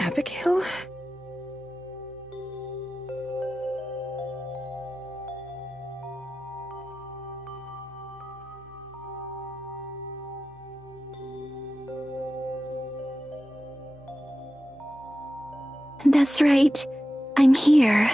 Abigail? That's right. I'm here.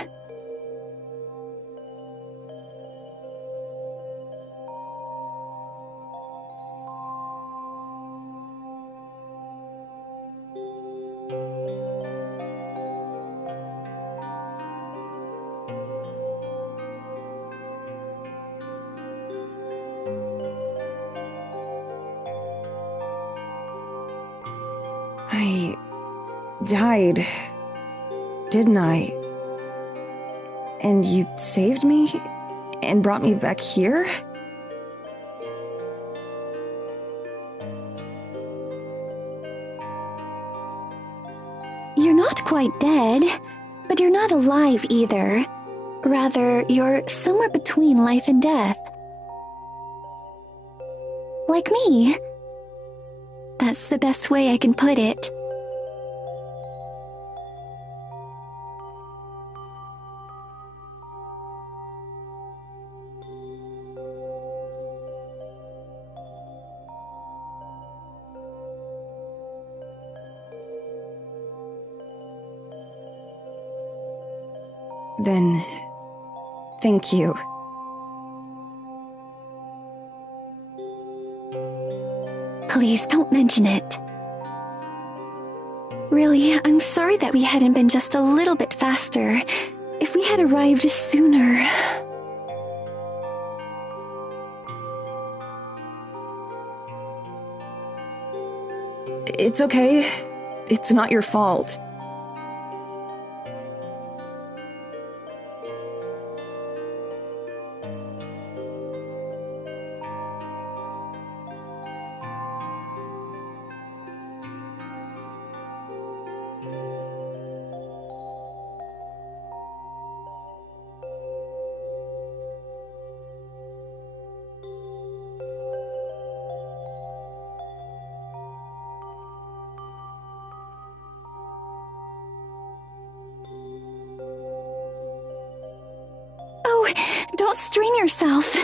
I died, didn't I? And you saved me? And brought me back here? You're not quite dead, but you're not alive either. Rather, you're somewhere between life and death. Like me. That's the best way I can put it. Then, thank you. Please don't mention it. Really, I'm sorry that we hadn't been just a little bit faster. If we had arrived sooner... It's okay. It's not your fault. Oh, don't strain yourself.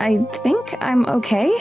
I think I'm okay.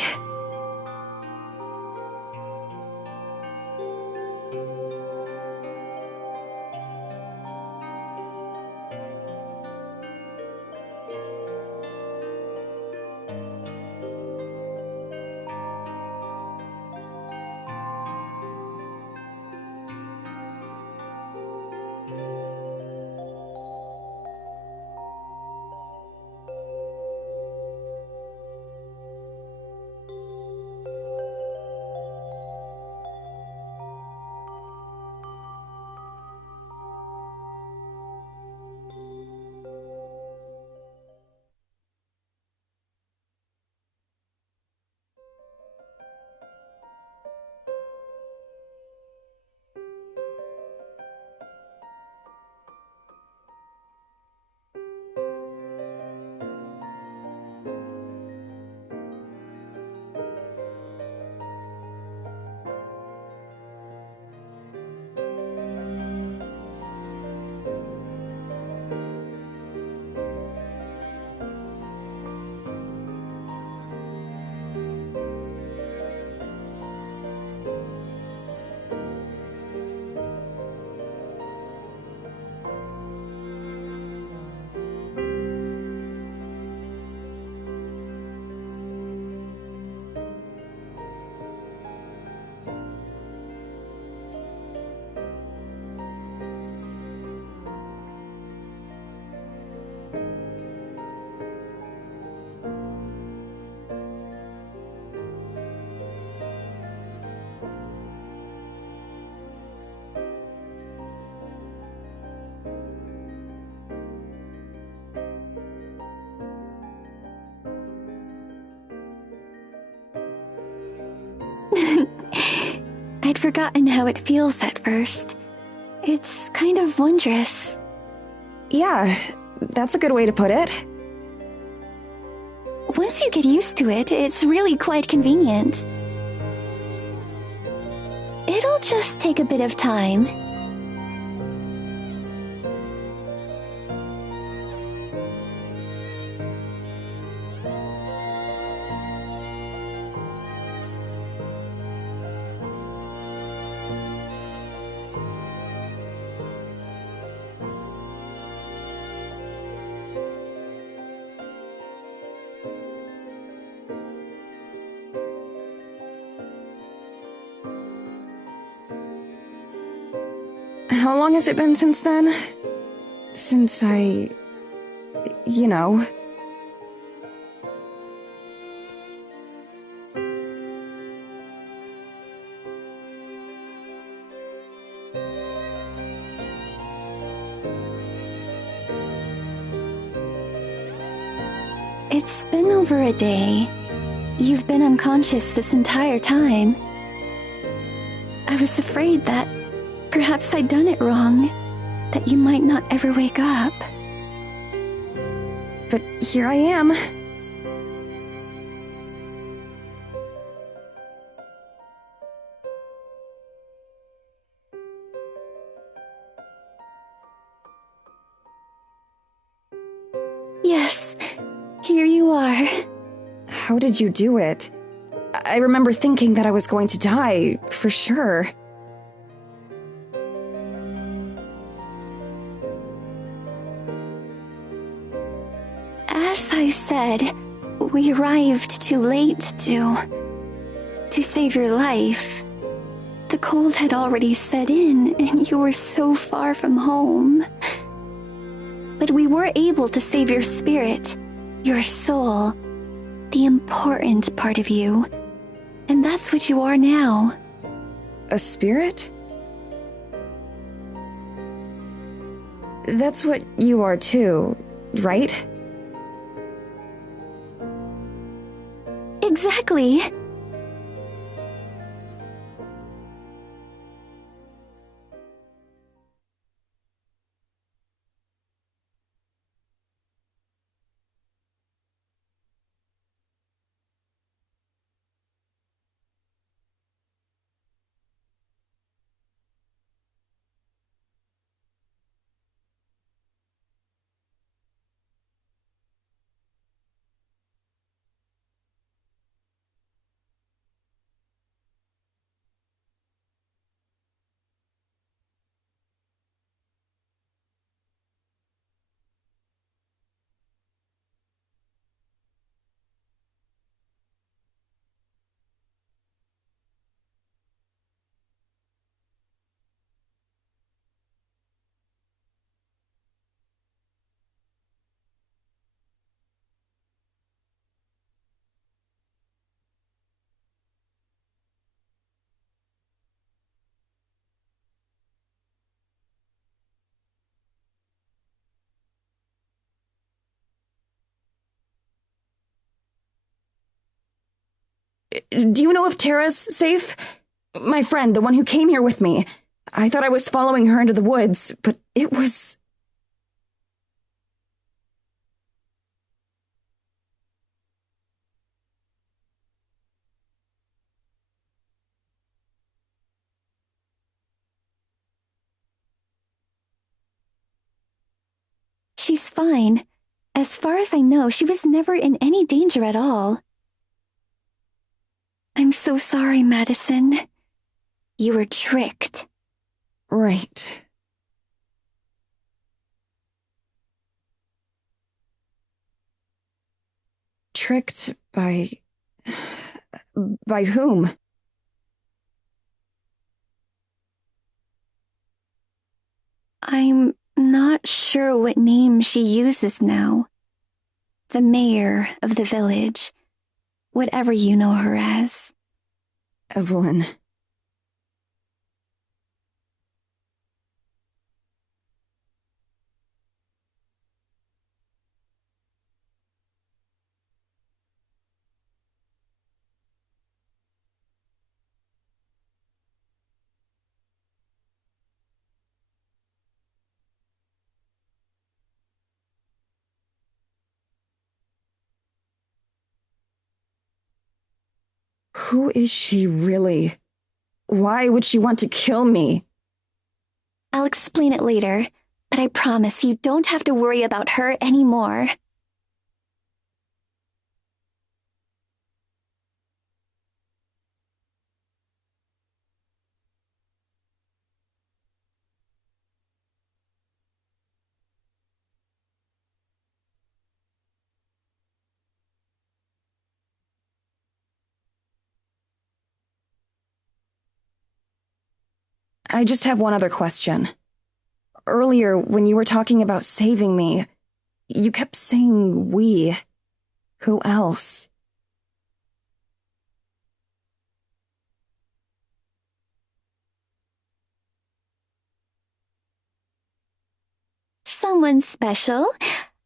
I'd forgotten how it feels at first. It's kind of wondrous. Yeah, that's a good way to put it. Once you get used to it, it's really quite convenient. It'll just take a bit of time. How long has it been since then? Since I... you know... It's been over a day. You've been unconscious this entire time. I was afraid that perhaps I'd done it wrong, that you might not ever wake up. But here I am. Yes, here you are. How did you do it? I remember thinking that I was going to die, for sure. As I said, we arrived too late to save your life. The cold had already set in, and you were so far from home. But we were able to save your spirit, your soul, the important part of you. And that's what you are now. A spirit? That's what you are too, right? Exactly. Do you know if Tara's safe? My friend, the one who came here with me. I thought I was following her into the woods, but it was... She's fine. As far as I know, she was never in any danger at all. I'm so sorry, Madison. You were tricked. Right. Tricked by... by whom? I'm not sure what name she uses now. The mayor of the village. Whatever you know her as. Evelyn. Who is she really? Why would she want to kill me? I'll explain it later, but I promise you don't have to worry about her anymore. I just have one other question. Earlier, when you were talking about saving me, you kept saying we. Who else? Someone special.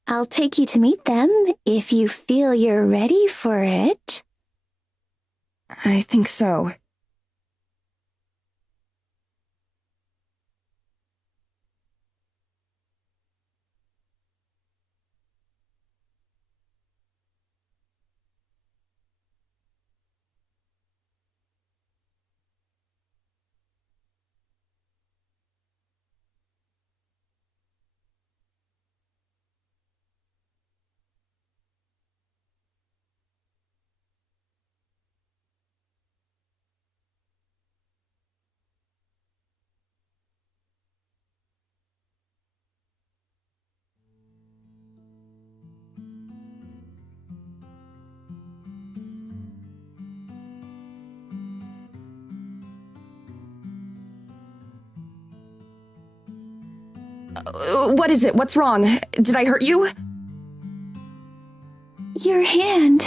I'll take you to meet them if you feel you're ready for it. I think so. What is it? What's wrong? Did I hurt you? Your hand.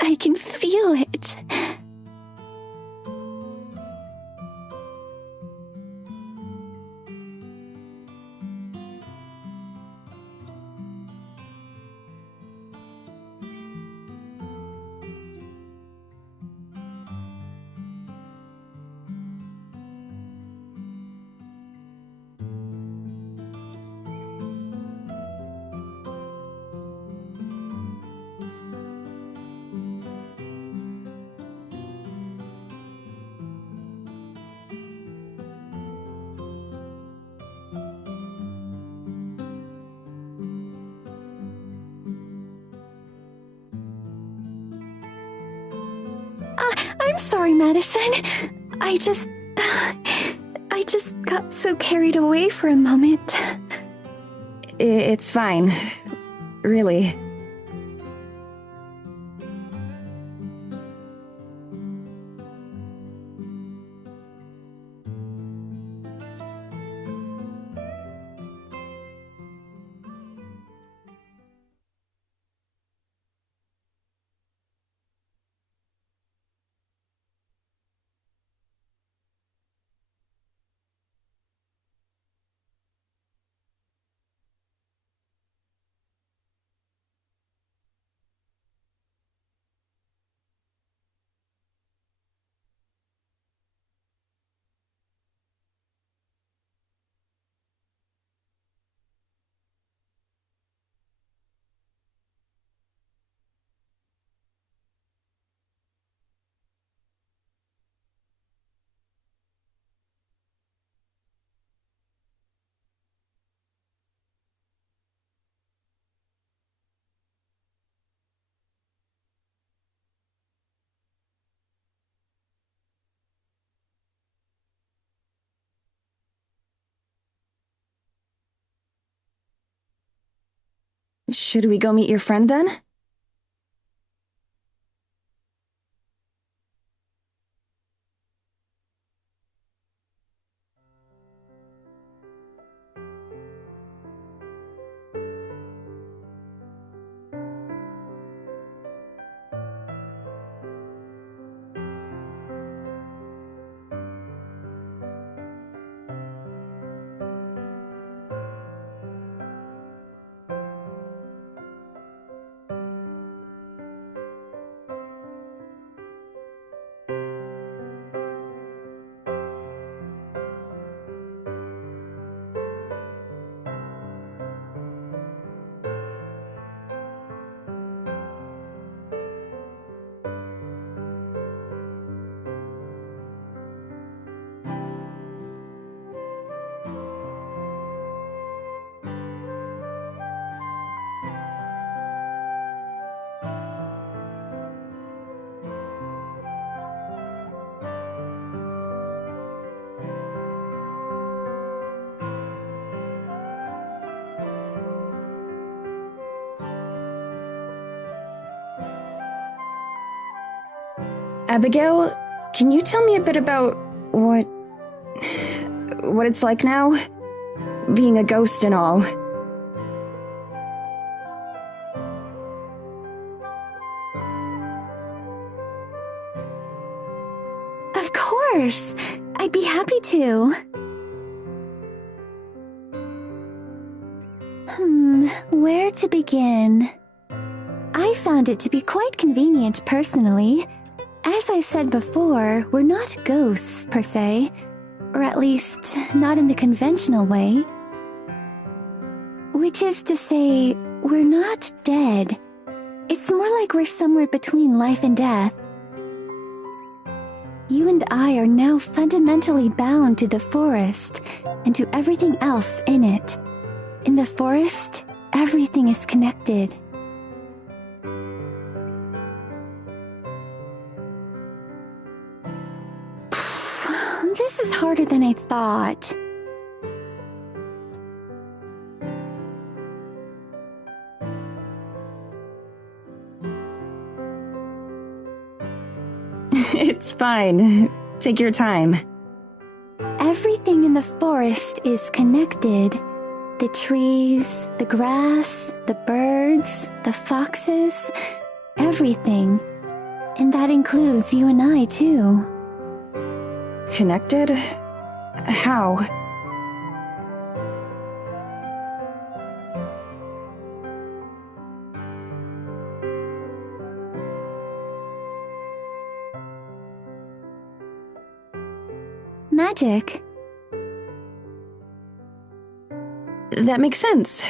I can feel it. I'm sorry, Madison. I just got so carried away for a moment. It's fine. Really. Should we go meet your friend then? Abigail, can you tell me a bit about what it's like now? Being a ghost and all. Of course! I'd be happy to. Where to begin? I found it to be quite convenient personally. As I said before, we're not ghosts per se, or at least not in the conventional way. Which is to say, we're not dead. It's more like we're somewhere between life and death. You and I are now fundamentally bound to the forest and to everything else in it. In the forest, everything is connected. This is harder than I thought. It's fine. Take your time. Everything in the forest is connected. The trees, the grass, the birds, the foxes, everything. And that includes you and I, too. Connected? How? Magic. That makes sense.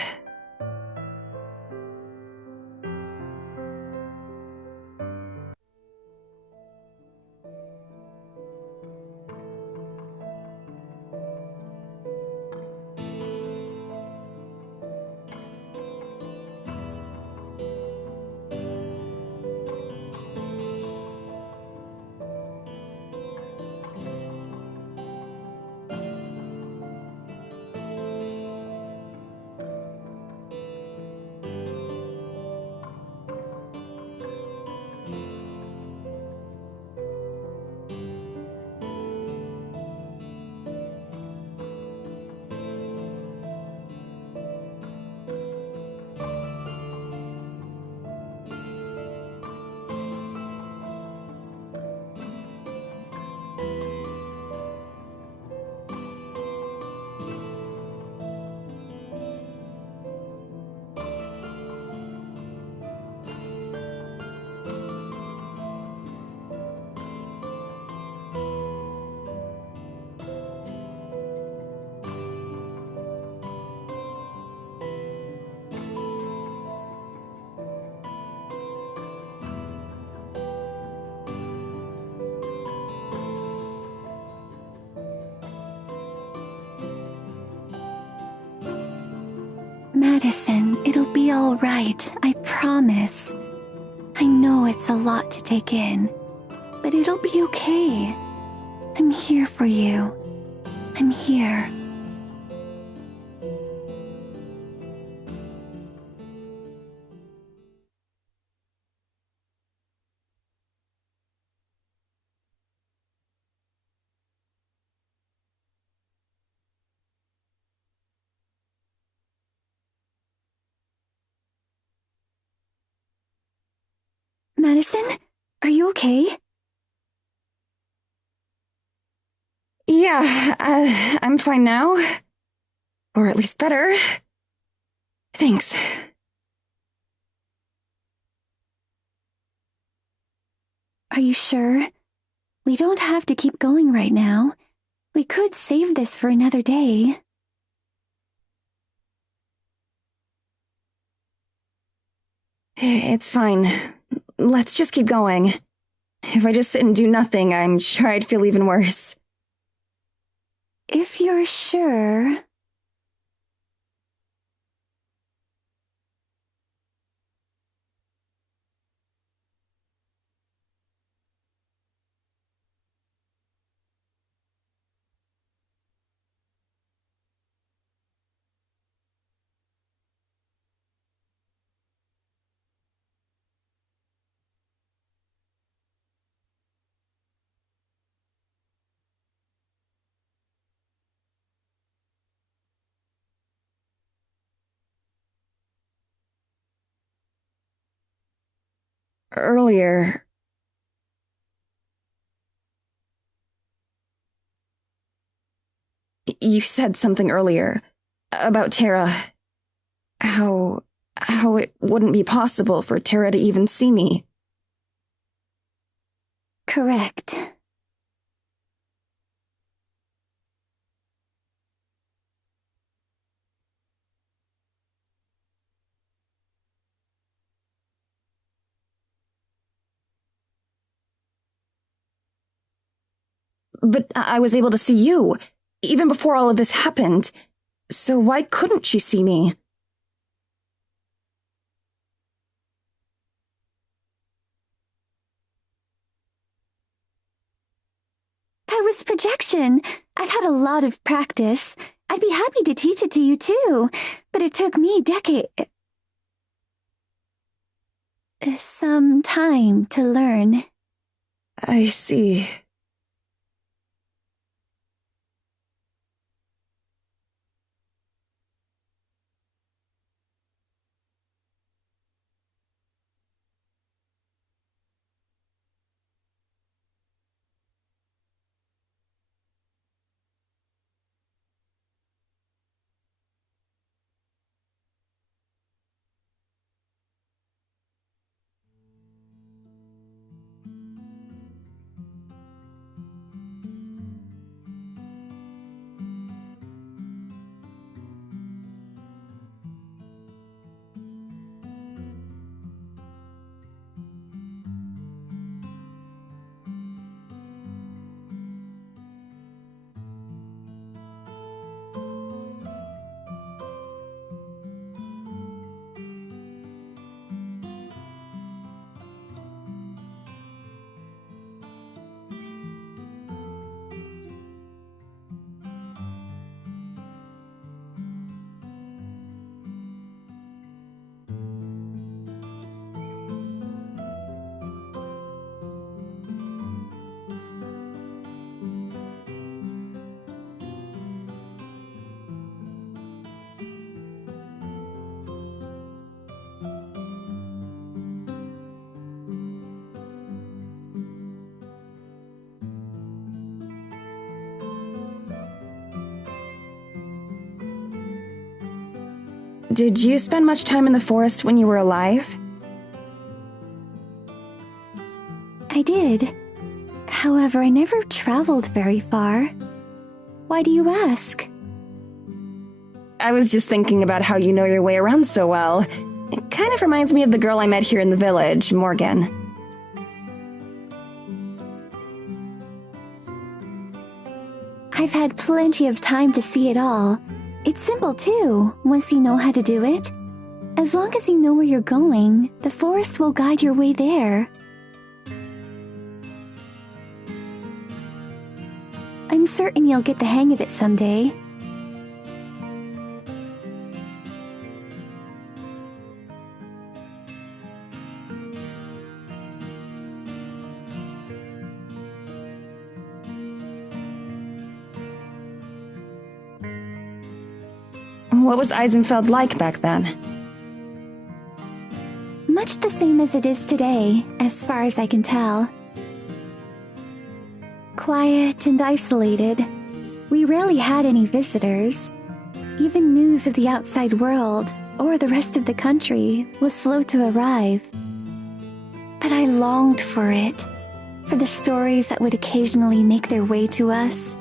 Madison, it'll be all right, I promise. I know it's a lot to take in, but it'll be okay. I'm here for you. I'm here. Madison, are you okay? Yeah, I'm fine now. Or at least better. Thanks. Are you sure? We don't have to keep going right now. We could save this for another day. It's fine. Let's just keep going. If I just sit and do nothing, I'm sure I'd feel even worse. If you're sure... Earlier... You said something earlier about Tara. How it wouldn't be possible for Tara to even see me. Correct. But I was able to see you, even before all of this happened. So why couldn't she see me? That was projection. I've had a lot of practice. I'd be happy to teach it to you too, but it took me some time to learn. I see. Did you spend much time in the forest when you were alive? I did. However, I never traveled very far. Why do you ask? I was just thinking about how you know your way around so well. It kind of reminds me of the girl I met here in the village, Morgan. I've had plenty of time to see it all. It's simple too, once you know how to do it. As long as you know where you're going, the forest will guide your way there. I'm certain you'll get the hang of it someday. What was Eisenfeld like back then? Much the same as it is today, as far as I can tell. Quiet and isolated. We rarely had any visitors. Even news of the outside world, or the rest of the country, was slow to arrive. But I longed for it, for the stories that would occasionally make their way to us.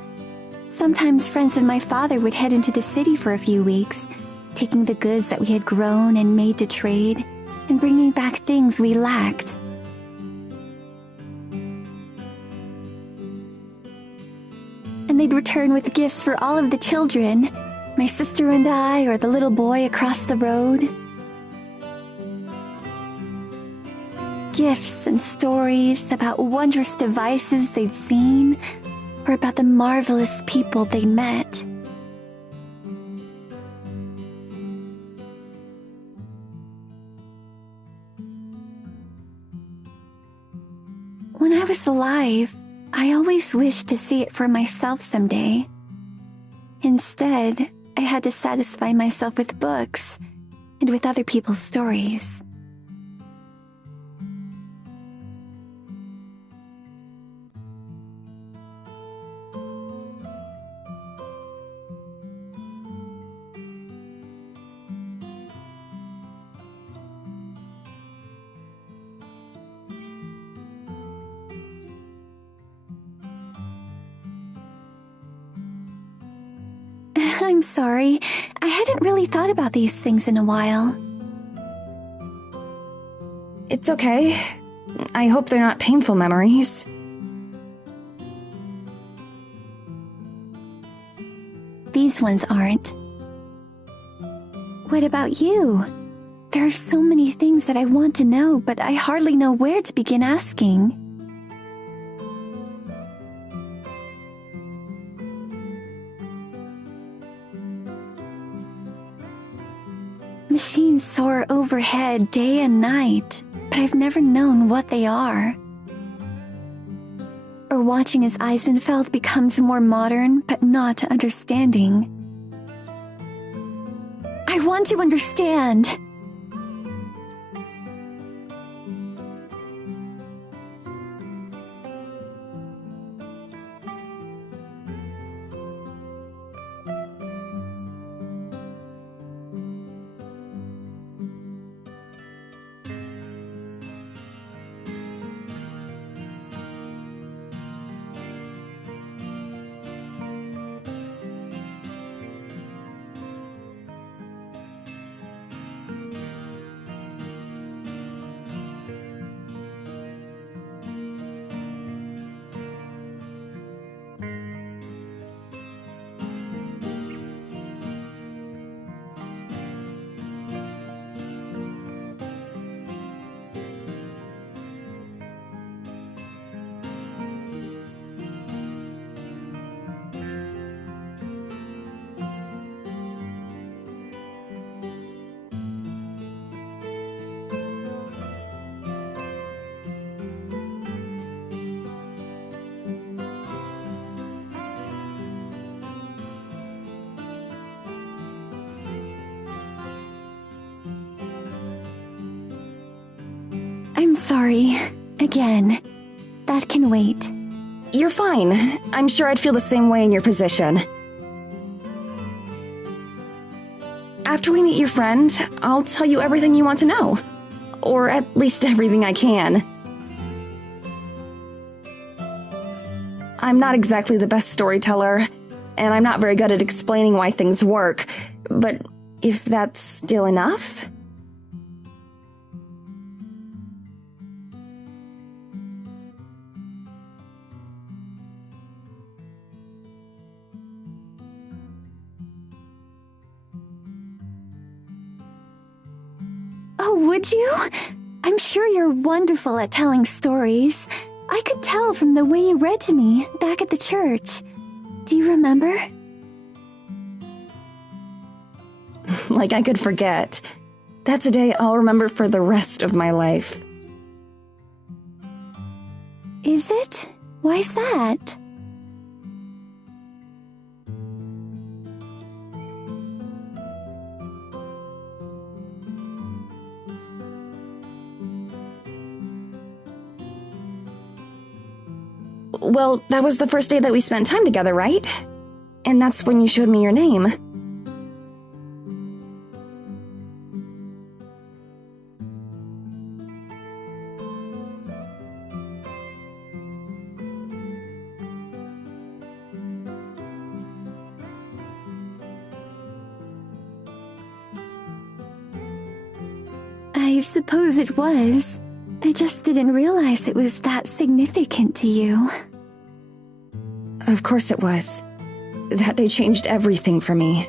Sometimes friends of my father would head into the city for a few weeks, taking the goods that we had grown and made to trade, and bringing back things we lacked. And they'd return with gifts for all of the children, my sister and I, or the little boy across the road. Gifts and stories about wondrous devices they'd seen, or about the marvelous people they'd met. When I was alive, I always wished to see it for myself someday. Instead, I had to satisfy myself with books and with other people's stories. I'm sorry. I hadn't really thought about these things in a while. It's okay. I hope they're not painful memories. These ones aren't. What about you? There are so many things that I want to know, but I hardly know where to begin asking. Machines soar overhead day and night, but I've never known what they are. Or watching as Eisenfeld becomes more modern, but not understanding. I want to understand. I'm sorry. Again. That can wait. You're fine. I'm sure I'd feel the same way in your position. After we meet your friend, I'll tell you everything you want to know. Or at least everything I can. I'm not exactly the best storyteller, and I'm not very good at explaining why things work, but if that's still enough? Oh, would you? I'm sure you're wonderful at telling stories. I could tell from the way you read to me back at the church. Do you remember? Like I could forget. That's a day I'll remember for the rest of my life. Is it? Why's that? Well, that was the first day that we spent time together, right? And that's when you showed me your name. I suppose it was. I just didn't realize it was that significant to you. Of course it was. That day changed everything for me.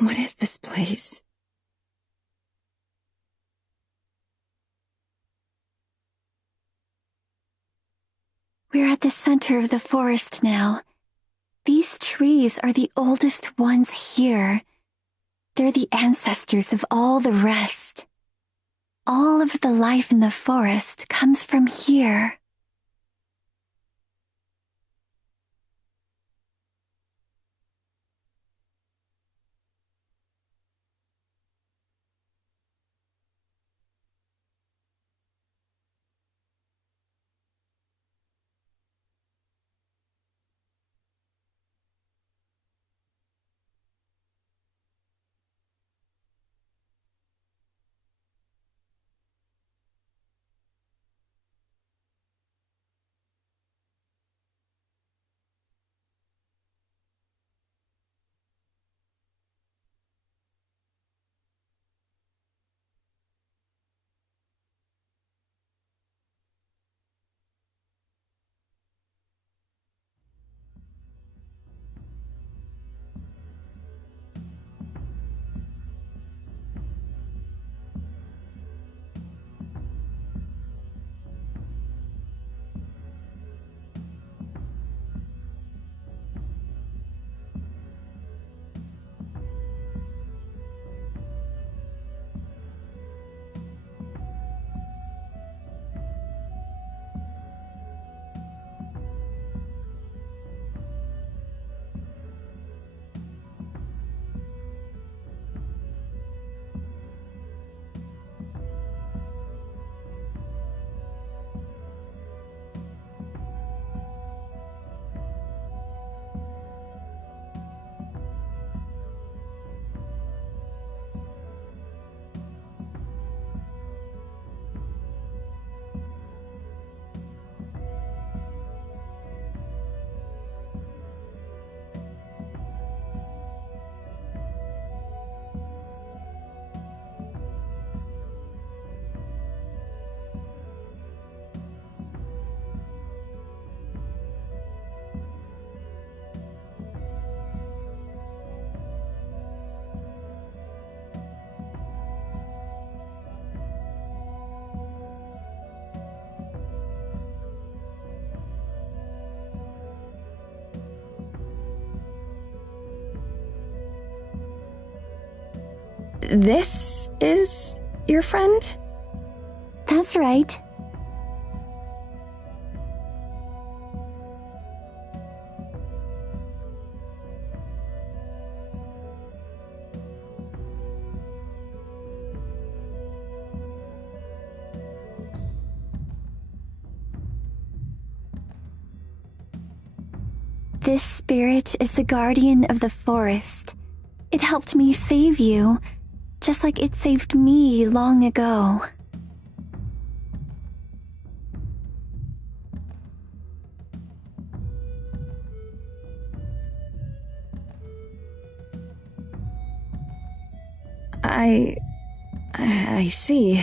What is this place? We're at the center of the forest now. These trees are the oldest ones here. They're the ancestors of all the rest. All of the life in the forest comes from here. This is your friend? That's right. This spirit is the guardian of the forest. It helped me save you, just like it saved me long ago. I see.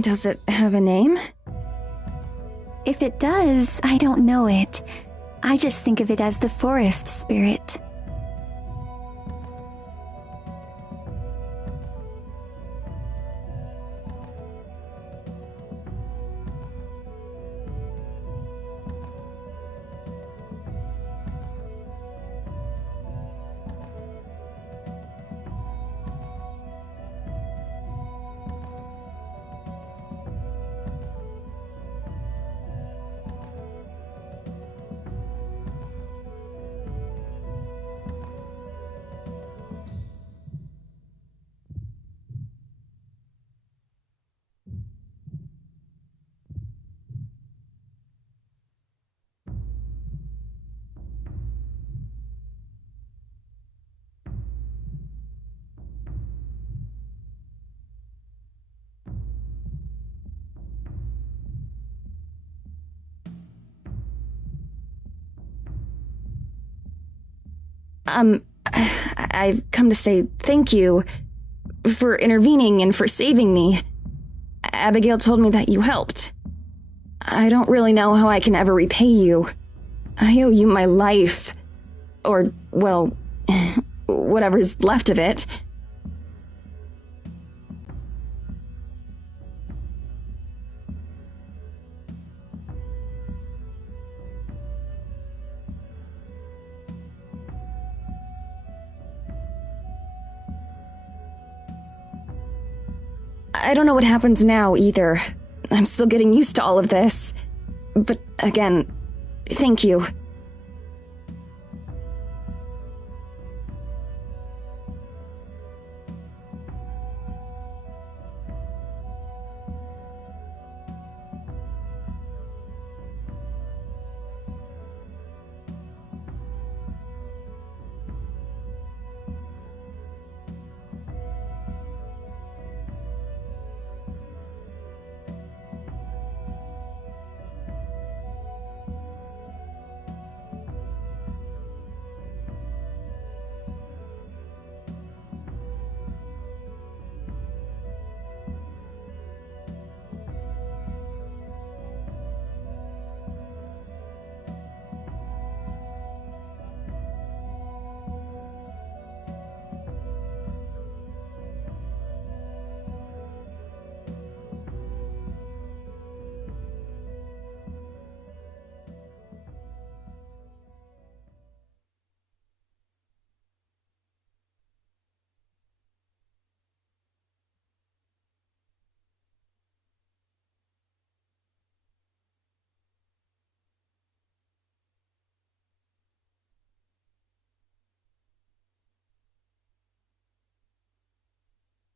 Does it have a name? If it does, I don't know it. I just think of it as the forest spirit. I've come to say thank you for intervening and for saving me. Abigail told me that you helped. I don't really know how I can ever repay you. I owe you my life. Or, well, whatever's left of it. I don't know what happens now, either. I'm still getting used to all of this. But again, thank you.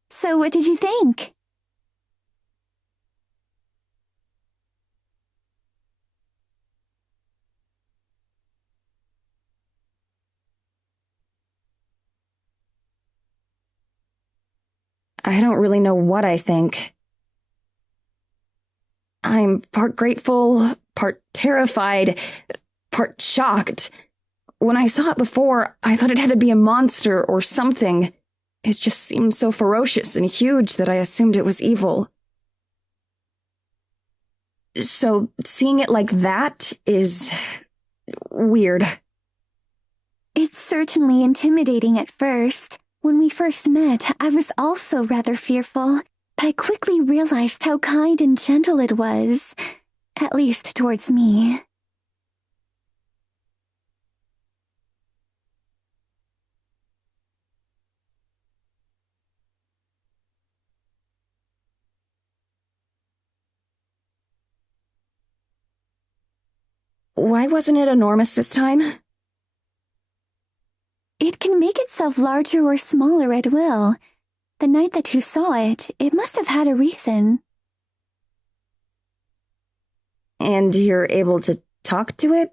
So what did you think? I don't really know what I think. I'm part grateful, part terrified, part shocked. When I saw it before, I thought it had to be a monster or something. It just seemed so ferocious and huge that I assumed it was evil. So seeing it like that is weird. It's certainly intimidating at first. When we first met, I was also rather fearful, but I quickly realized how kind and gentle it was, at least towards me. Why wasn't it enormous this time? It can make itself larger or smaller at will. The night that you saw it, it must have had a reason. And you're able to talk to it?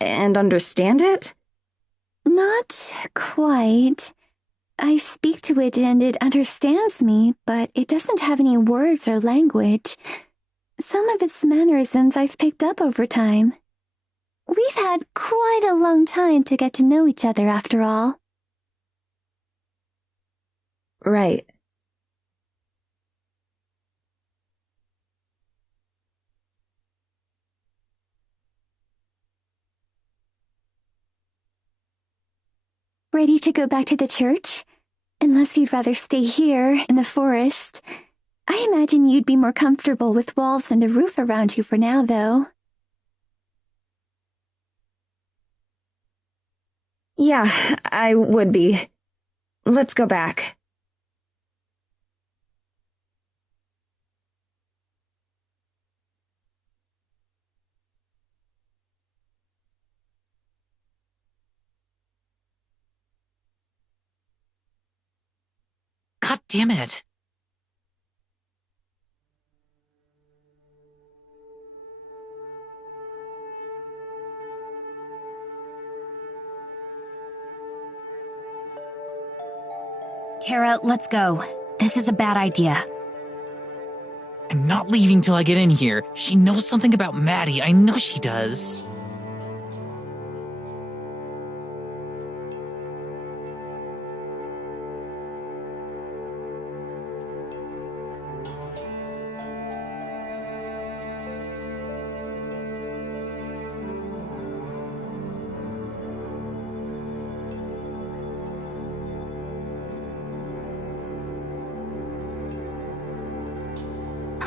And understand it? Not quite. I speak to it and it understands me, but it doesn't have any words or language. Some of its mannerisms I've picked up over time. We've had quite a long time to get to know each other after all. Right. Ready to go back to the church? Unless you'd rather stay here, in the forest. I imagine you'd be more comfortable with walls and a roof around you for now, though. Yeah, I would be. Let's go back. God damn it. Tara, let's go. This is a bad idea. I'm not leaving till I get in here. She knows something about Maddie. I know she does.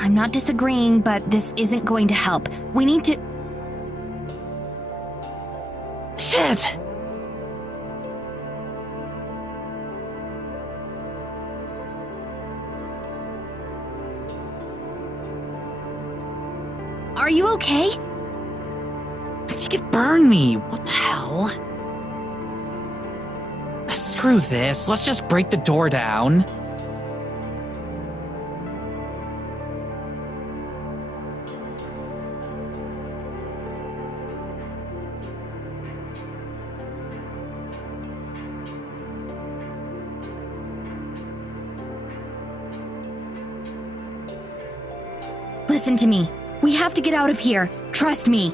I'm not disagreeing, but this isn't going to help. We need to... Shit! Are you okay? I think it burned me. What the hell? Screw this. Let's just break the door down. Listen to me. We have to get out of here. Trust me.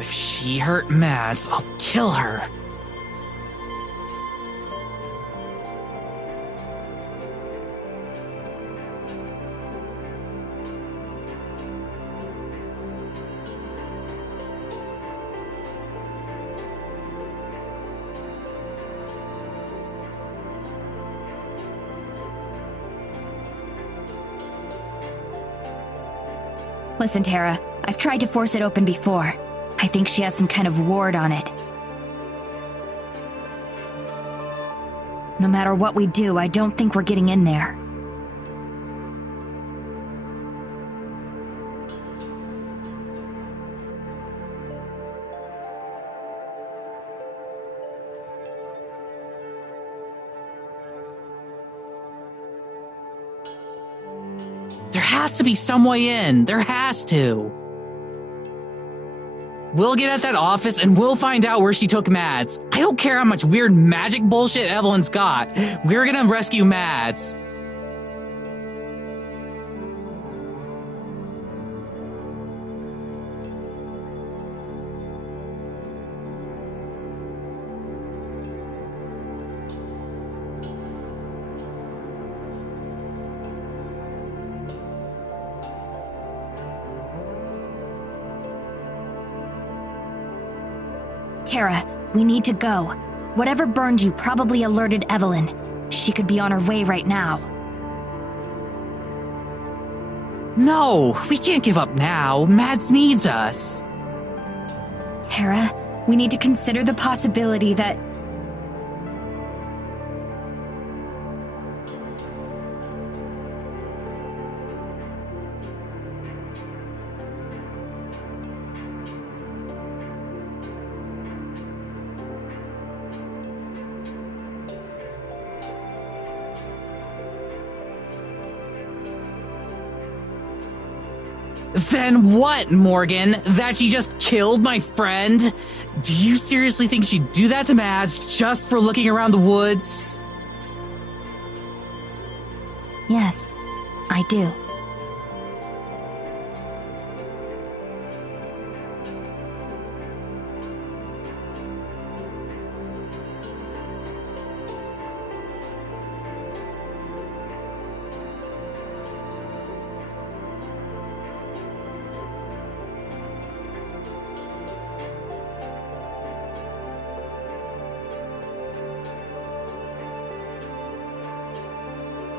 If she hurt Mads, I'll kill her. Listen, Tara. I've tried to force it open before. I think she has some kind of ward on it. No matter what we do, I don't think we're getting in there. There has to be some way in. There has to. We'll get at that office and we'll find out where she took Mads. I don't care how much weird magic bullshit Evelyn's got. We're gonna rescue Mads. Tara, we need to go. Whatever burned you probably alerted Evelyn. She could be on her way right now. No, we can't give up now. Mads needs us. Tara, we need to consider the possibility that... Then what, Morgan? That she just killed my friend? Do you seriously think she'd do that to Mads just for looking around the woods? Yes, I do.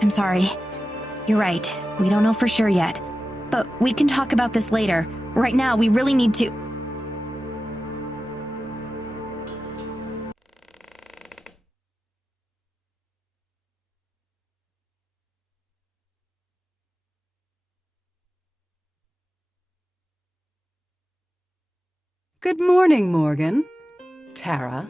I'm sorry. You're right. We don't know for sure yet. But we can talk about this later. Right now, we really need to... Good morning, Morgan. Tara.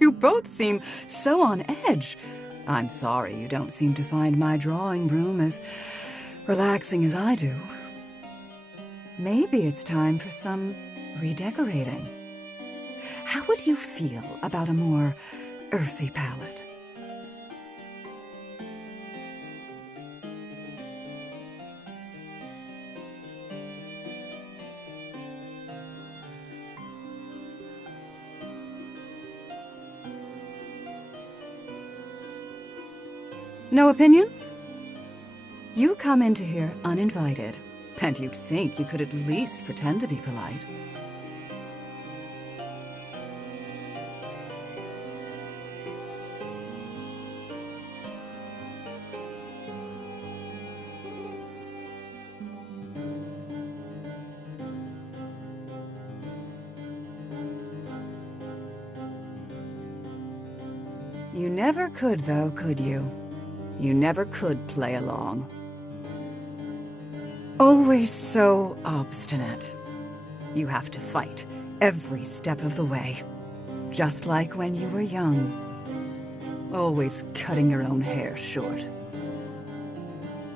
You both seem so on edge. I'm sorry you don't seem to find my drawing room as relaxing as I do. Maybe it's time for some redecorating. How would you feel about a more earthy palette? No opinions? You come into here uninvited, and you'd think you could at least pretend to be polite. You never could, though, could you? You never could play along. Always so obstinate. You have to fight every step of the way. Just like when you were young. Always cutting your own hair short.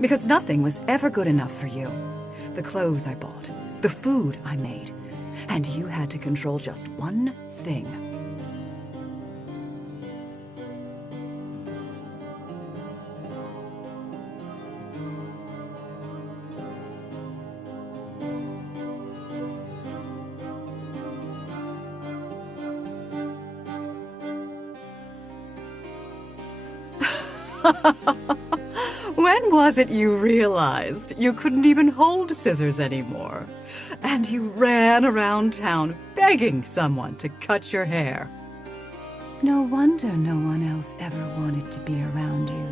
Because nothing was ever good enough for you. The clothes I bought, the food I made, and you had to control just one thing. When was it you realized you couldn't even hold scissors anymore? And you ran around town begging someone to cut your hair. No wonder no one else ever wanted to be around you.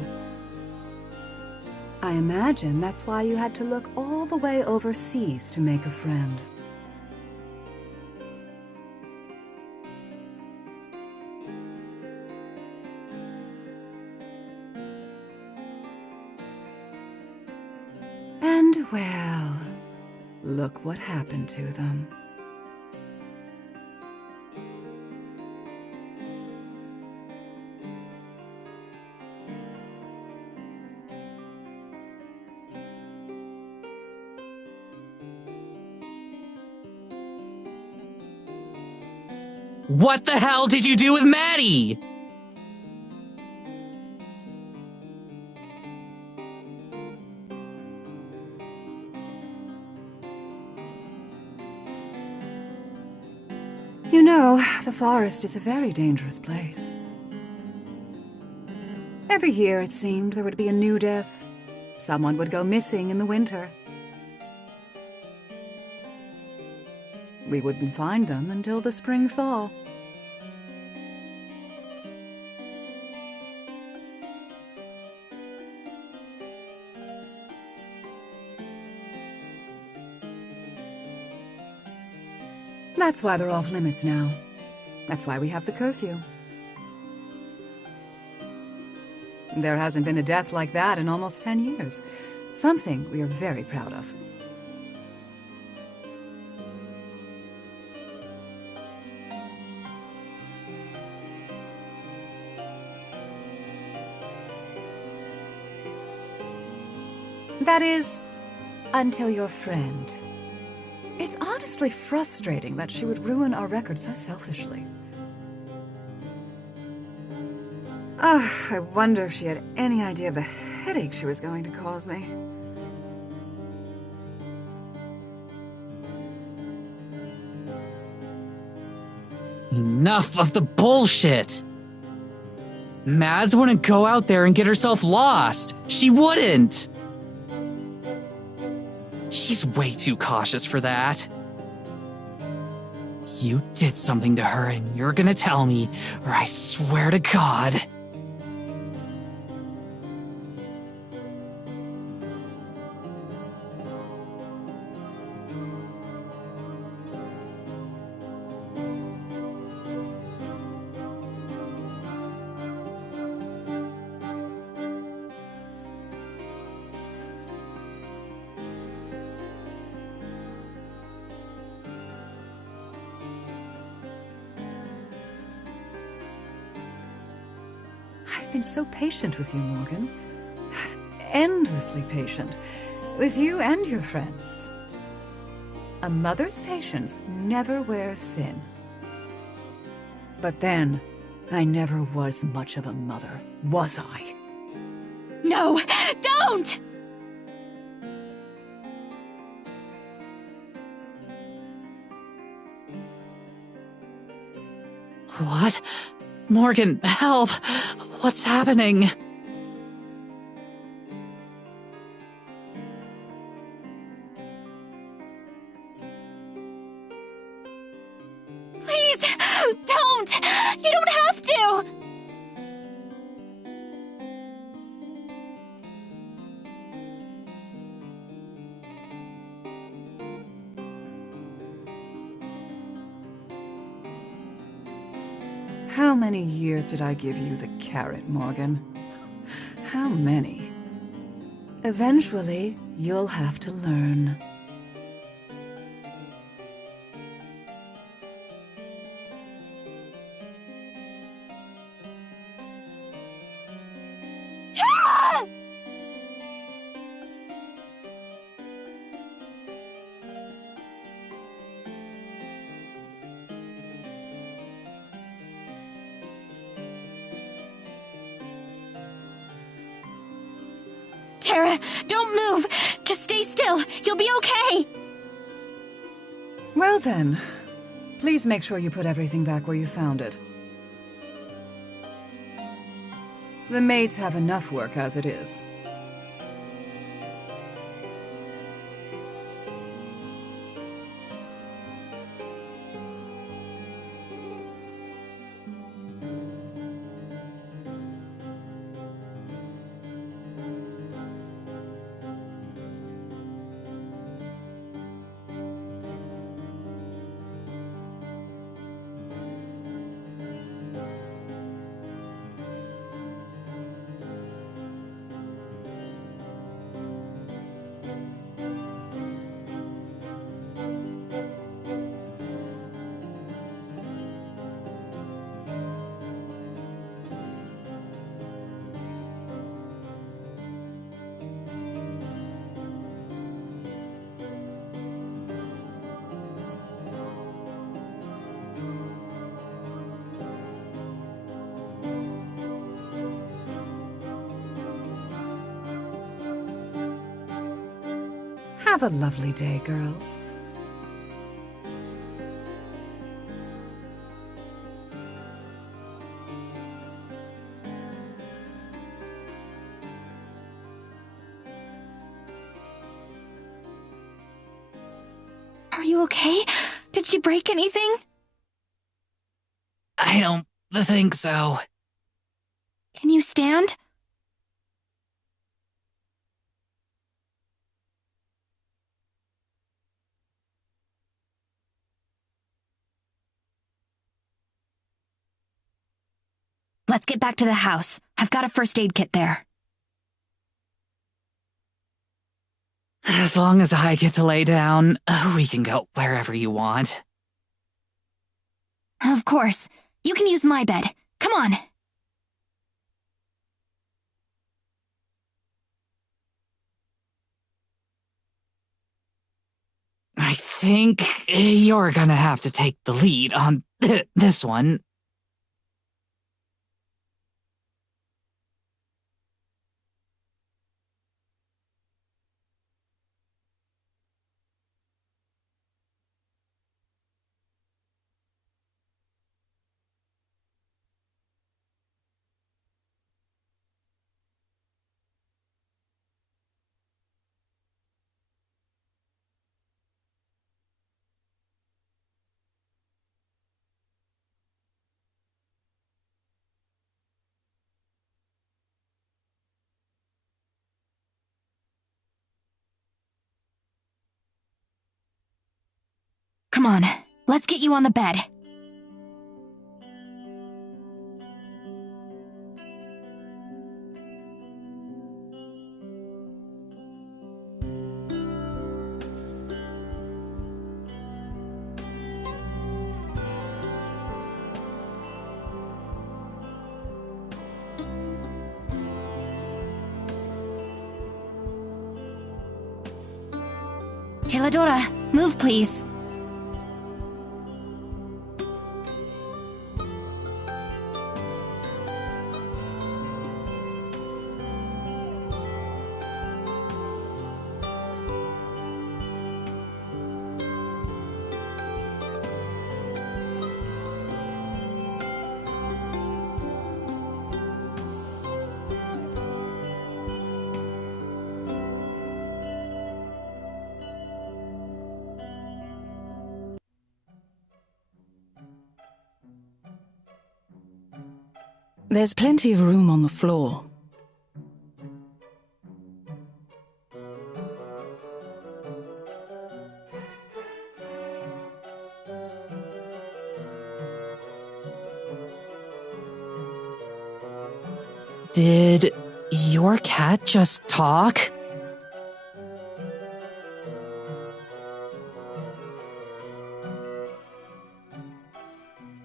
I imagine that's why you had to look all the way overseas to make a friend. And well, look what happened to them. What the hell did you do with Maddie? You know, the forest is a very dangerous place. Every year, it seemed, there would be a new death. Someone would go missing in the winter. We wouldn't find them until the spring thaw. That's why they're off limits now. That's why we have the curfew. There hasn't been a death like that in almost 10 years. Something we are very proud of. That is, until your friend. It's honestly frustrating that she would ruin our record so selfishly. I wonder if she had any idea of the headache she was going to cause me. Enough of the bullshit! Mads wouldn't go out there and get herself lost. She wouldn't! She's way too cautious for that. You did something to her and you're gonna tell me, or I swear to God. I've been so patient with you, Morgan. Endlessly patient. With you and your friends. A mother's patience never wears thin. But then, I never was much of a mother, was I? No! Don't! What? Morgan, help! What's happening? Please! Don't! You don't have to! How many years did I give you the carrot, Morgan? How many? Eventually, you'll have to learn. Tara, don't move! Just stay still! You'll be okay! Well then, please make sure you put everything back where you found it. The maids have enough work as it is. Have a lovely day, girls. Are you okay? Did she break anything? I don't think so. Can you stand? Let's get back to the house. I've got a first aid kit there. As long as I get to lay down, we can go wherever you want. Of course. You can use my bed. Come on. I think you're gonna have to take the lead on this one. Come on. Let's get you on the bed. Teladora, move please. There's plenty of room on the floor. Did your cat just talk?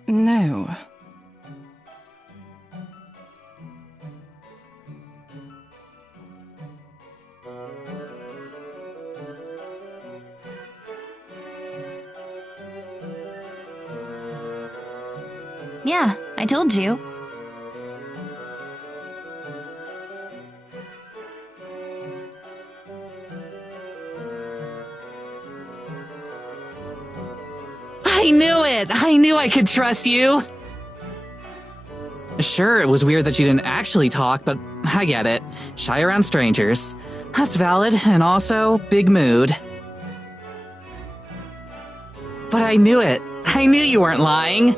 No. Yeah, I told you. I knew it! I knew I could trust you! Sure, it was weird that you didn't actually talk, but I get it. Shy around strangers. That's valid, and also, big mood. But I knew it. I knew you weren't lying.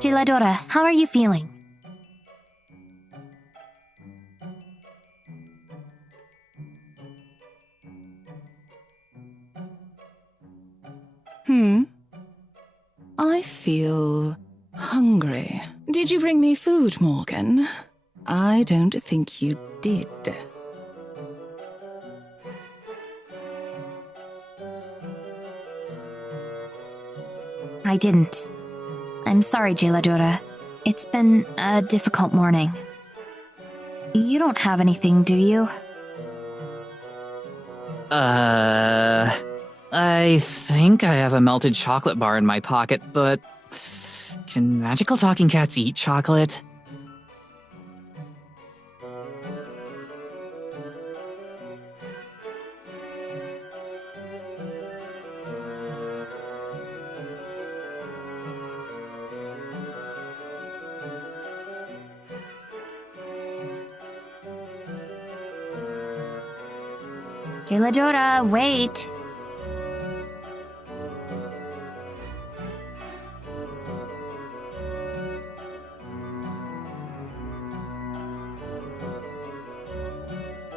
Giladora, how are you feeling? I feel hungry. Did you bring me food, Morgan? I don't think you did. I didn't. I'm sorry, Giladora. It's been a difficult morning. You don't have anything, do you? I think I have a melted chocolate bar in my pocket, but can magical talking cats eat chocolate? Giladora, wait!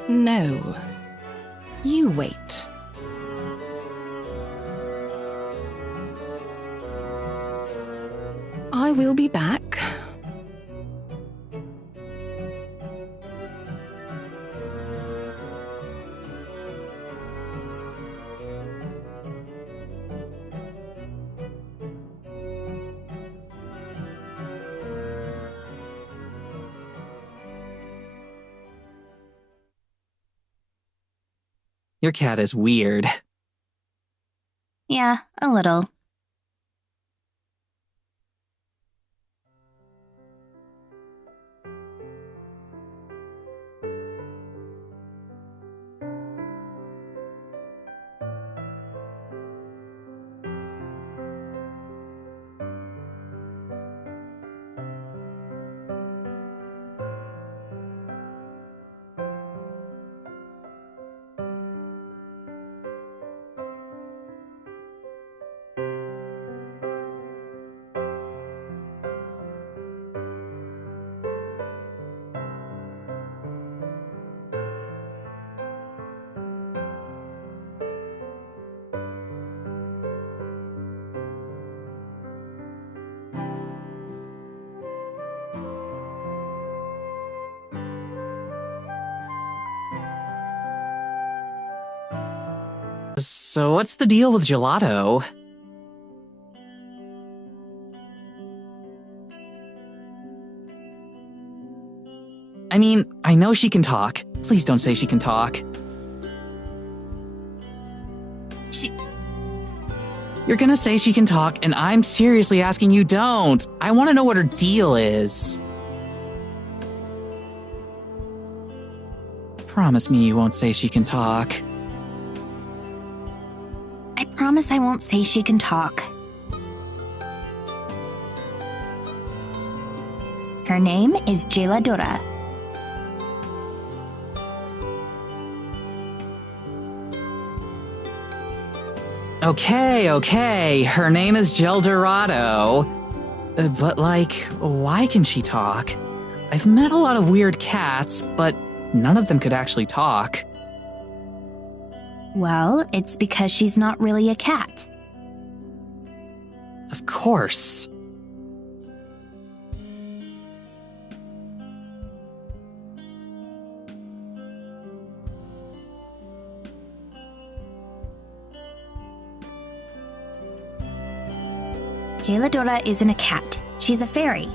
No. You wait. I will be back. Your cat is weird. Yeah, a little. So what's the deal with Gelato? I mean, I know she can talk. Please don't say she can talk. You're gonna say she can talk, and I'm seriously asking you don't. I want to know what her deal is. Promise me you won't say she can talk. I promise I won't say she can talk. Her name is Jeladora. Okay, her name is Geldorado. But why can she talk? I've met a lot of weird cats, but none of them could actually talk. Well, it's because she's not really a cat. Of course. Jeladora isn't a cat. She's a fairy.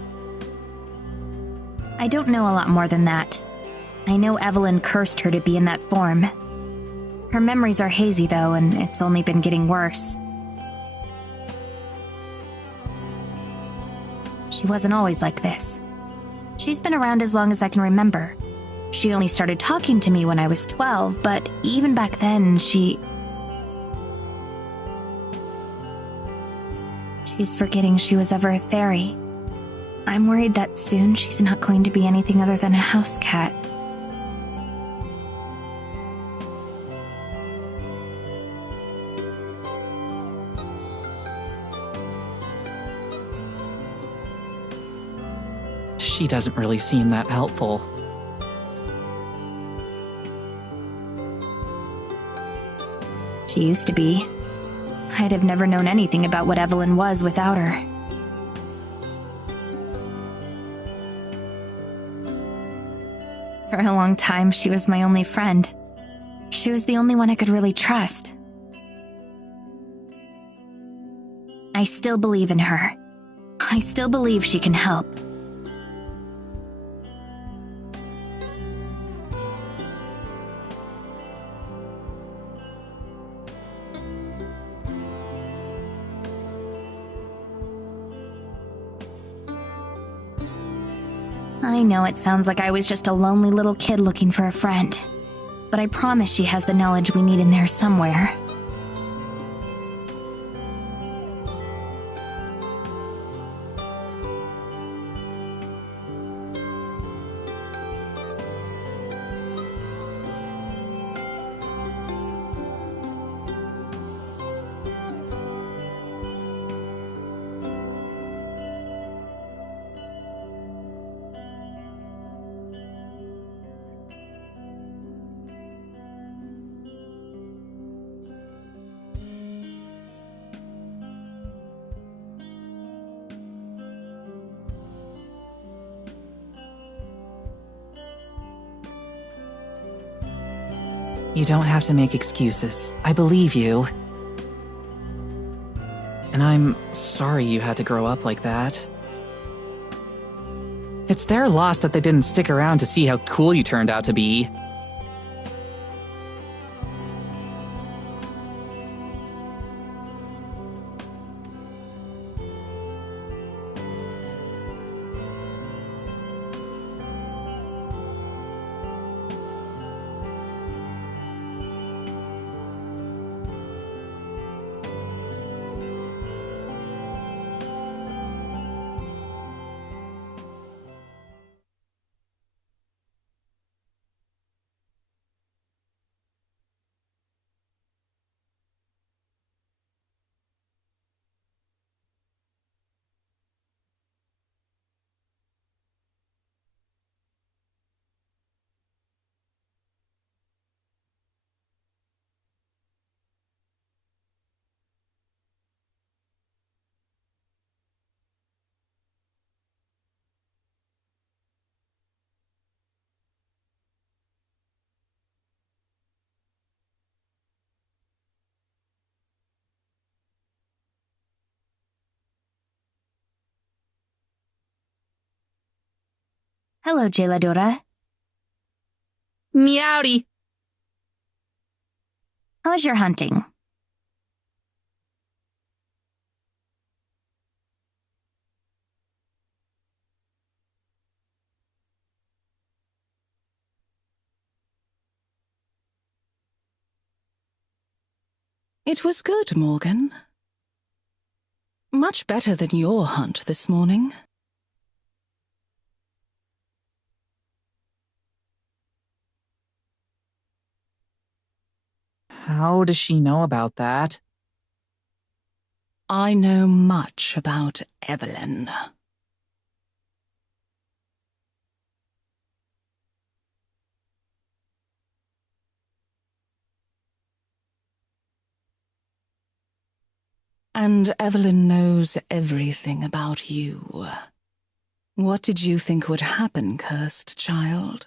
I don't know a lot more than that. I know Evelyn cursed her to be in that form. Her memories are hazy, though, and it's only been getting worse. She wasn't always like this. She's been around as long as I can remember. She only started talking to me when I was 12, but even back then, She's forgetting she was ever a fairy. I'm worried that soon she's not going to be anything other than a house cat. She doesn't really seem that helpful. She used to be. I'd have never known anything about what Evelyn was without her. For a long time, she was my only friend. She was the only one I could really trust. I still believe in her. I still believe she can help. I know it sounds like I was just a lonely little kid looking for a friend, but I promise she has the knowledge we need in there somewhere. You don't have to make excuses. I believe you. And I'm sorry you had to grow up like that. It's their loss that they didn't stick around to see how cool you turned out to be. Hello, Jeladora. Meowdy! How's your hunting? It was good, Morgan. Much better than your hunt this morning. How does she know about that? I know much about Evelyn. And Evelyn knows everything about you. What did you think would happen, cursed child?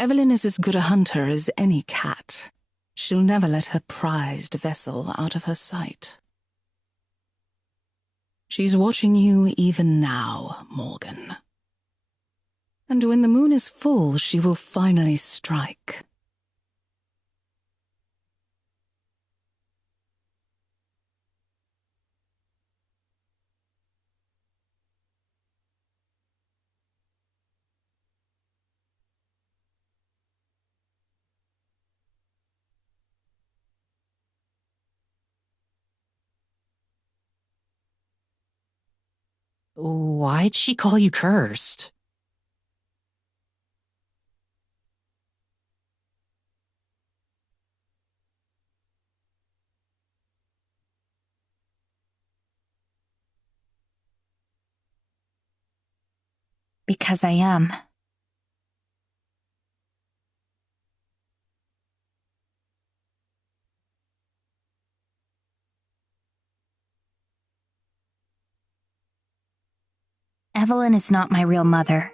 Evelyn is as good a hunter as any cat. She'll never let her prized vessel out of her sight. She's watching you even now, Morgan. And when the moon is full, she will finally strike. Why'd she call you cursed? Because I am. Evelyn is not my real mother.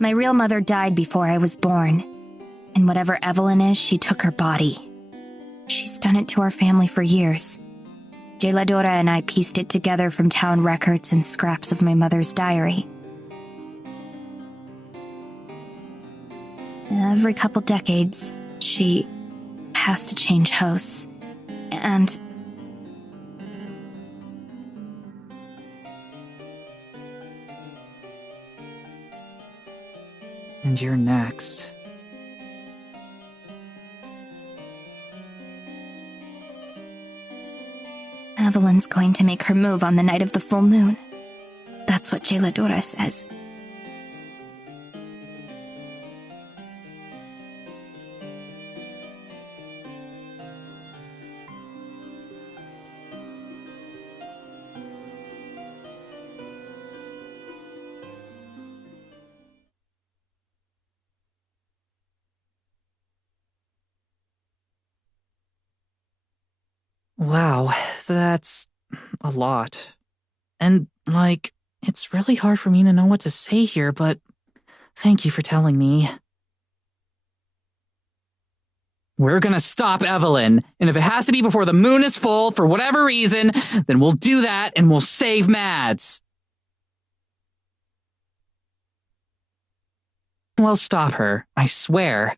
My real mother died before I was born. And whatever Evelyn is, she took her body. She's done it to our family for years. Jeladora and I pieced it together from town records and scraps of my mother's diary. Every couple decades, she has to change hosts. And You're next. Evelyn's going to make her move on the night of the full moon. That's what Jeladora says. Wow, that's a lot. And, it's really hard for me to know what to say here, but thank you for telling me. We're gonna stop Evelyn, and if it has to be before the moon is full for whatever reason, then we'll do that and we'll save Mads. We'll stop her, I swear.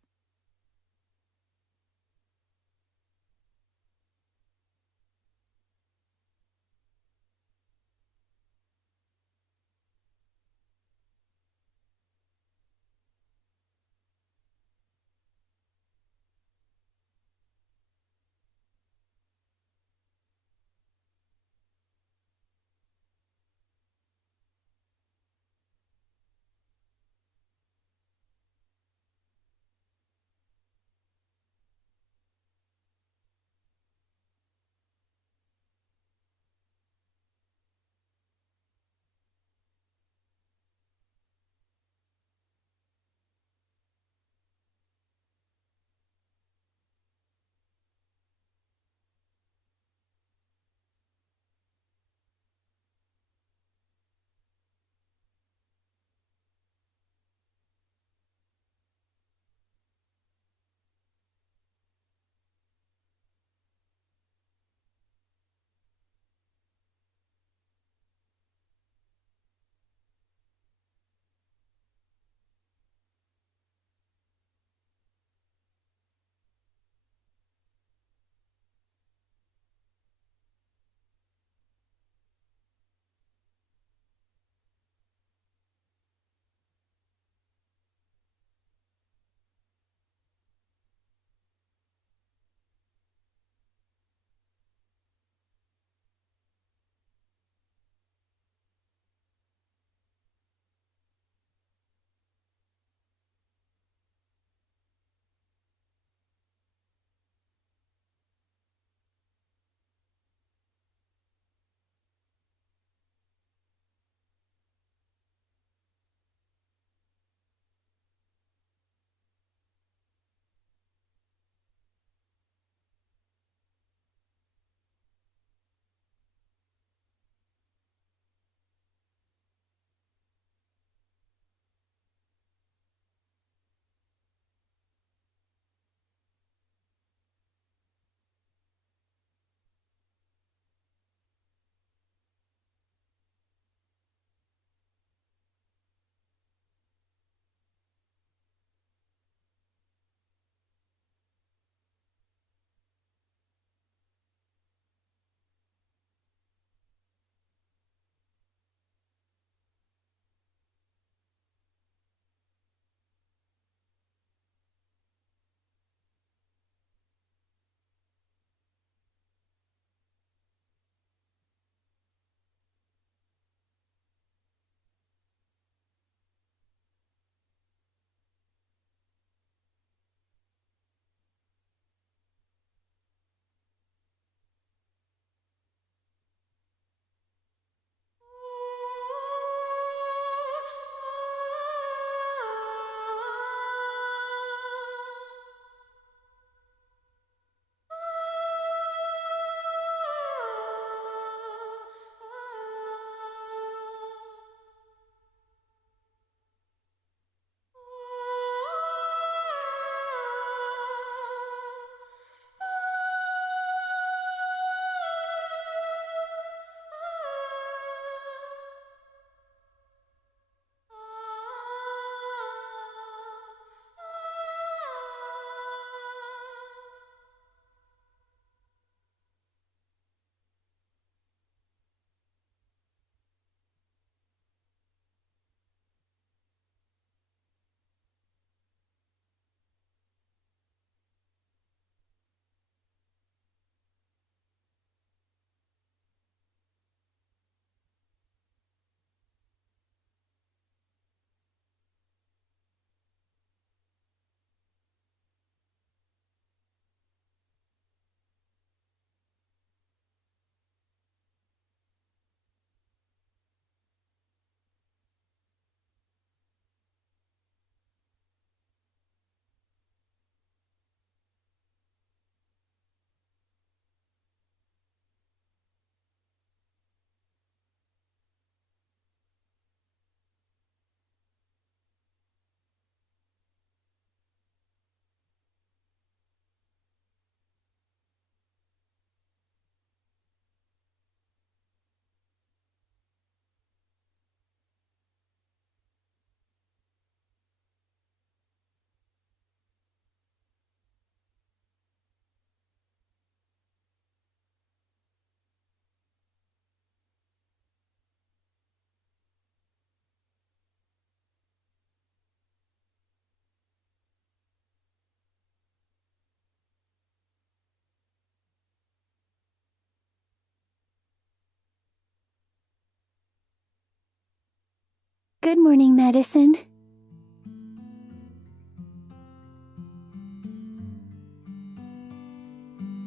Good morning, Madison.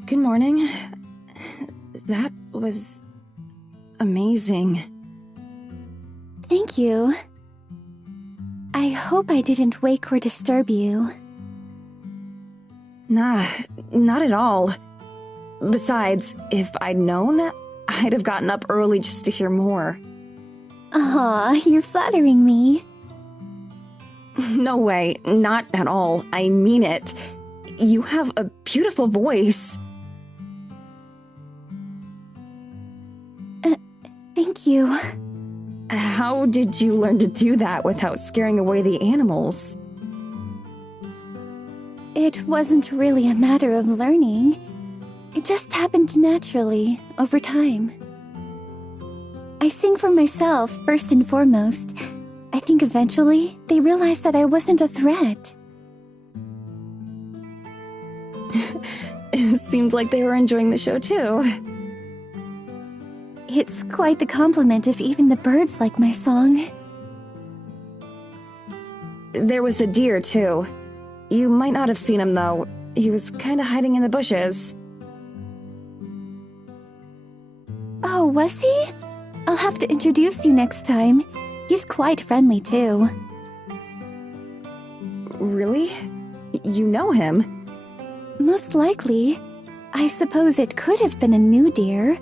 Good morning. That was amazing. Thank you. I hope I didn't wake or disturb you. Nah, not at all. Besides, if I'd known, I'd have gotten up early just to hear more. Aw, you're flattering me. No way, not at all. I mean it. You have a beautiful voice. Thank you. How did you learn to do that without scaring away the animals? It wasn't really a matter of learning. It just happened naturally, over time. I sing for myself, first and foremost. I think eventually, they realized that I wasn't a threat. It seems like they were enjoying the show too. It's quite the compliment if even the birds like my song. There was a deer too. You might not have seen him though. He was kinda hiding in the bushes. Oh, was he? I'll have to introduce you next time. He's quite friendly too. Really? You know him? Most likely. I suppose it could have been a new deer.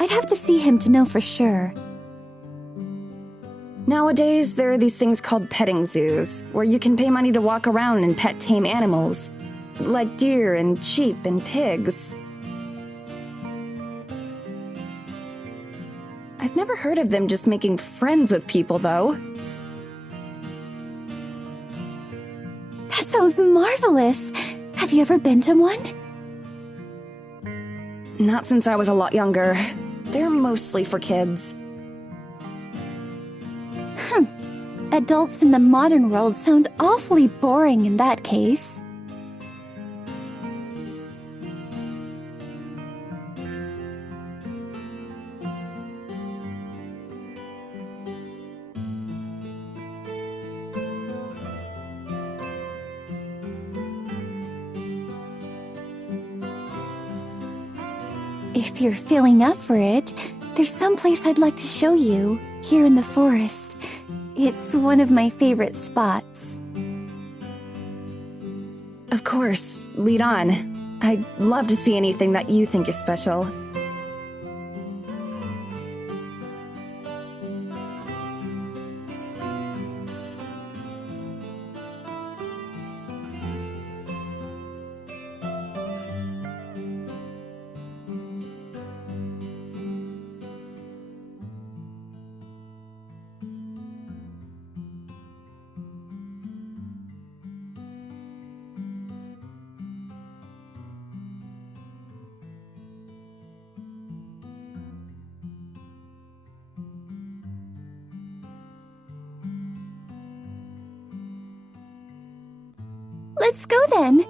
I'd have to see him to know for sure. Nowadays, there are these things called petting zoos, where you can pay money to walk around and pet tame animals, like deer and sheep and pigs. I've never heard of them just making friends with people, though. That sounds marvelous. Have you ever been to one? Not since I was a lot younger. They're mostly for kids. Adults in the modern world sound awfully boring in that case. If you're feeling up for it, there's some place I'd like to show you, here in the forest. It's one of my favorite spots. Of course, lead on. I'd love to see anything that you think is special. Let's go then.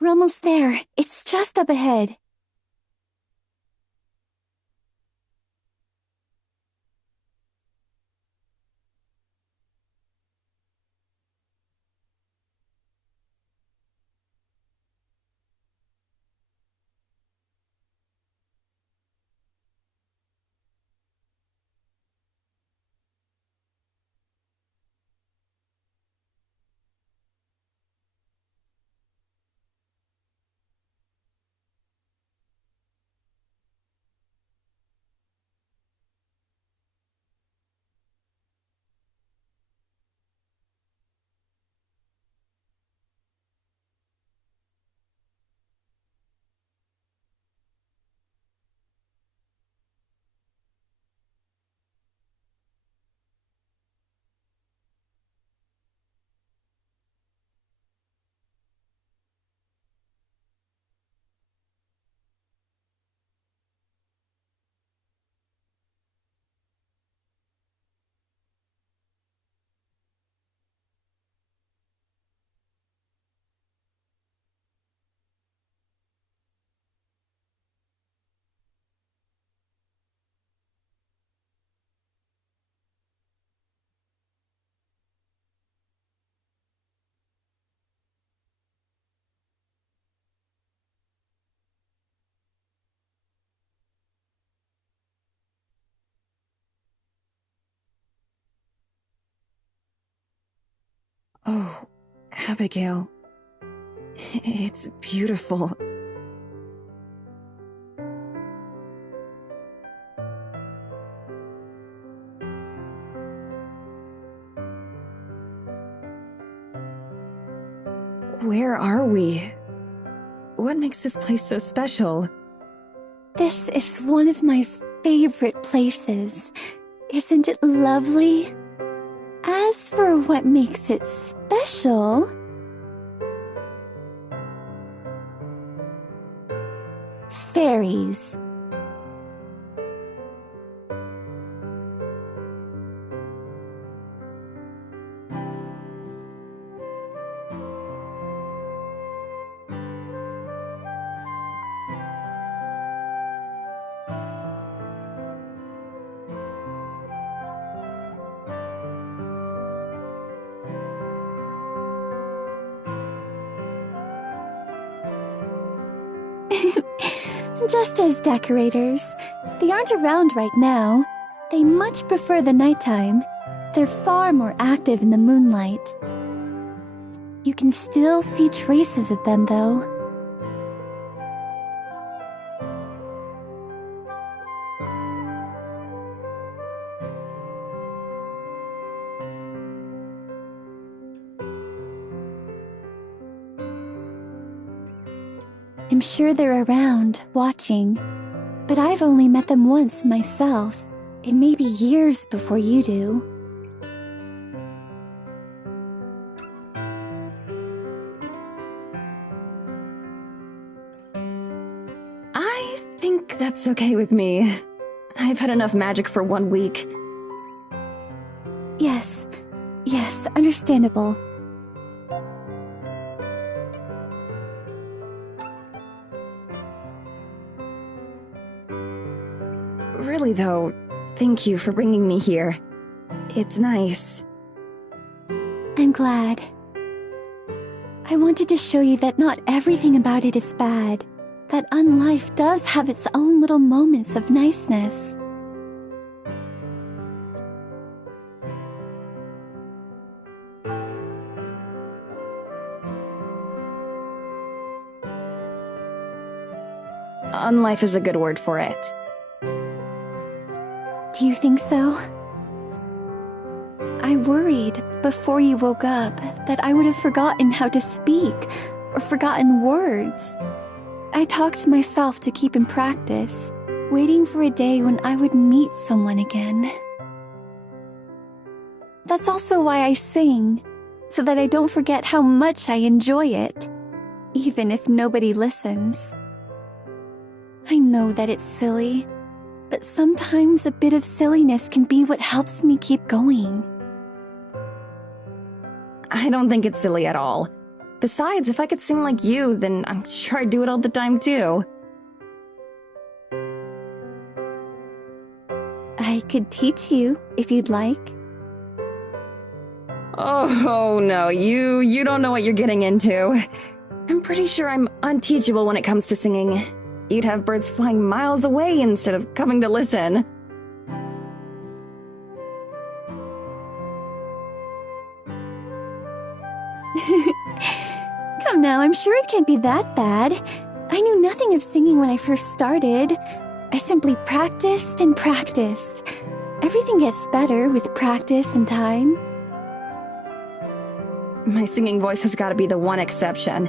We're almost there. It's just up ahead. Oh, Abigail. It's beautiful. Where are we? What makes this place so special? This is one of my favorite places. Isn't it lovely? As for what makes it special... fairies. Just as decorators. They aren't around right now. They much prefer the nighttime. They're far more active in the moonlight. You can still see traces of them, though. I'm sure they're around, watching. But I've only met them once myself. It may be years before you do. I think that's okay with me. I've had enough magic for 1 week. Yes, understandable. Really though, thank you for bringing me here. It's nice. I'm glad. I wanted to show you that not everything about it is bad. That Unlife does have its own little moments of niceness. Unlife is a good word for it. Do you think so? I worried before you woke up that I would have forgotten how to speak or forgotten words. I talked myself to keep in practice, waiting for a day when I would meet someone again. That's also why I sing, so that I don't forget how much I enjoy it, even if nobody listens. I know that it's silly, but sometimes a bit of silliness can be what helps me keep going. I don't think it's silly at all. Besides, if I could sing like you, then I'm sure I'd do it all the time too. I could teach you if you'd like. Oh no, you don't know what you're getting into. I'm pretty sure I'm unteachable when it comes to singing. You'd have birds flying miles away instead of coming to listen. Come now, I'm sure it can't be that bad. I knew nothing of singing when I first started. I simply practiced and practiced. Everything gets better with practice and time. My singing voice has got to be the one exception.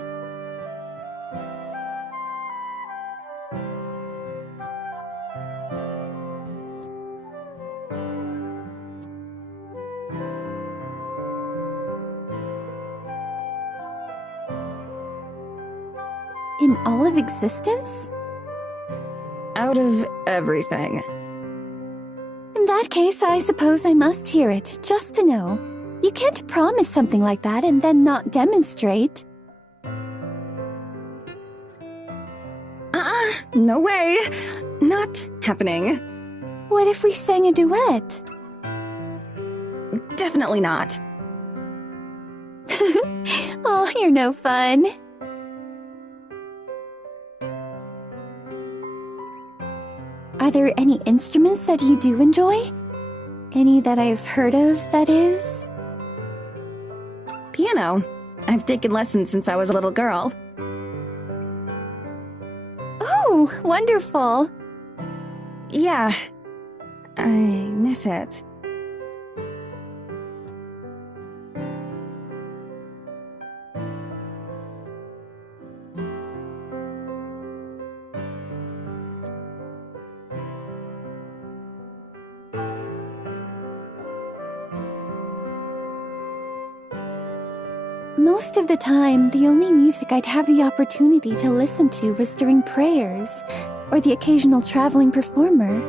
In all of existence? Out of everything. In that case, I suppose I must hear it, just to know. You can't promise something like that and then not demonstrate. No way. Not happening. What if we sang a duet? Definitely not. Oh, you're no fun. Are there any instruments that you do enjoy? Any that I've heard of, that is? Piano. I've taken lessons since I was a little girl. Oh, wonderful. Yeah. I miss it. Most of the time, the only music I'd have the opportunity to listen to was during prayers, or the occasional traveling performer.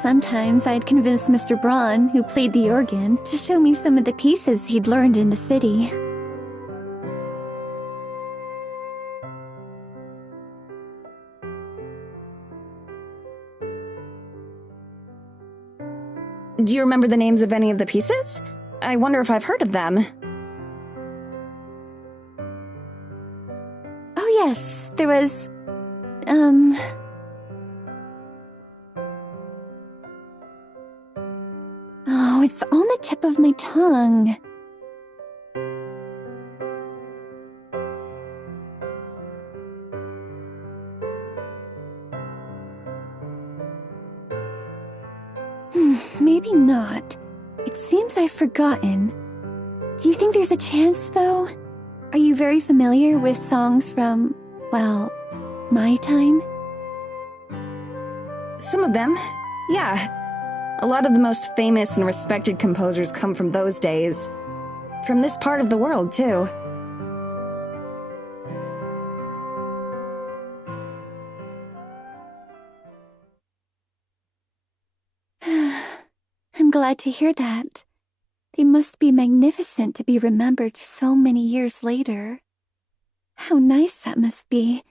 Sometimes I'd convince Mr. Braun, who played the organ, to show me some of the pieces he'd learned in the city. Do you remember the names of any of the pieces? I wonder if I've heard of them. Oh yes, there was... Oh, it's on the tip of my tongue. Maybe not. It seems I've forgotten. Do you think there's a chance, though? Are you very familiar with songs from, well, my time? Some of them, yeah. A lot of the most famous and respected composers come from those days. From this part of the world, too. I'm glad to hear that. They must be magnificent to be remembered so many years later. How nice that must be,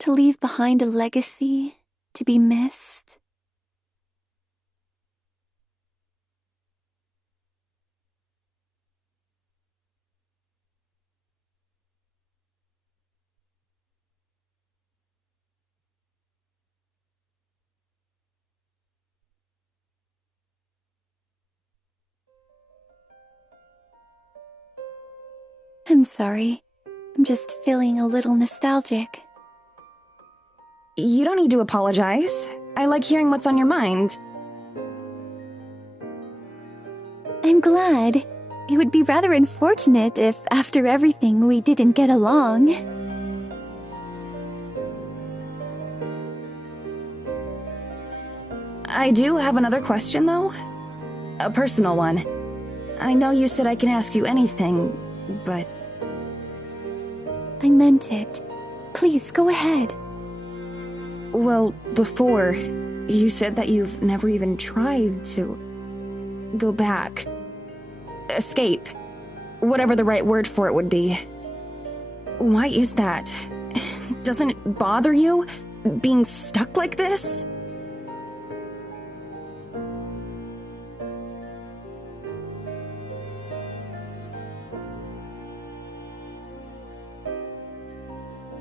to leave behind a legacy, to be missed. I'm sorry. I'm just feeling a little nostalgic. You don't need to apologize. I like hearing what's on your mind. I'm glad. It would be rather unfortunate if, after everything, we didn't get along. I do have another question, though. A personal one. I know you said I can ask you anything, but... I meant it. Please, go ahead. Well, before, you said that you've never even tried to... go back. Escape. whatever the right word for it would be. Why is that? Doesn't it bother you, being stuck like this?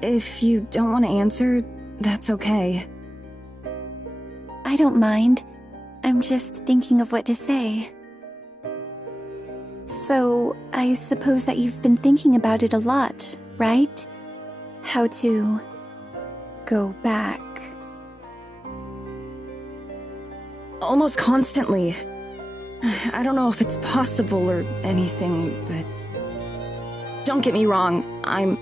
If you don't want to answer, that's okay. I don't mind. I'm just thinking of what to say. So, I suppose that you've been thinking about it a lot, right? How to go back. Almost constantly. I don't know if it's possible or anything, but... Don't get me wrong, I'm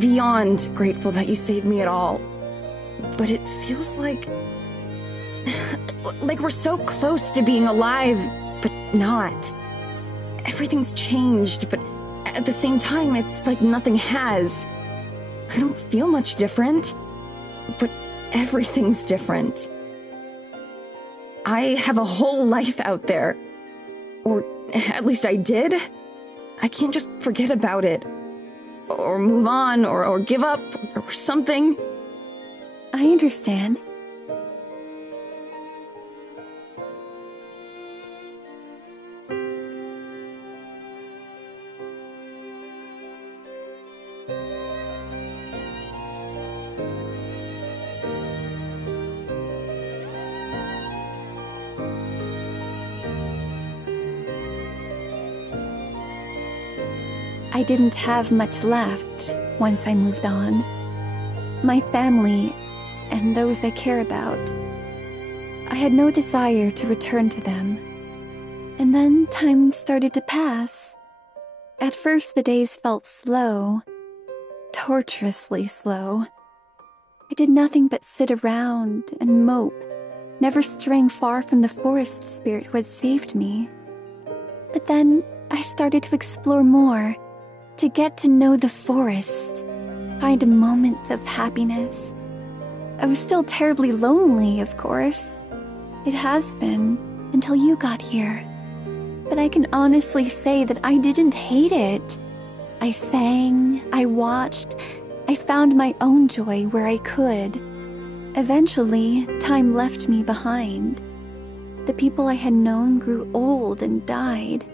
beyond grateful that you saved me at all. But it feels like... like we're so close to being alive, but not. Everything's changed, but at the same time, it's like nothing has. I don't feel much different, but everything's different. I have a whole life out there. Or at least I did. I can't just forget about it. Or move on, or give up, or something. I understand. I didn't have much left once I moved on. My family and those I care about. I had no desire to return to them. And then time started to pass. At first the days felt slow, torturously slow. I did nothing but sit around and mope, never straying far from the forest spirit who had saved me. But then I started to explore more, to get to know the forest, find moments of happiness. I was still terribly lonely, of course. It has been, until you got here. But I can honestly say that I didn't hate it. I sang, I watched, I found my own joy where I could. Eventually, time left me behind. The people I had known grew old and died.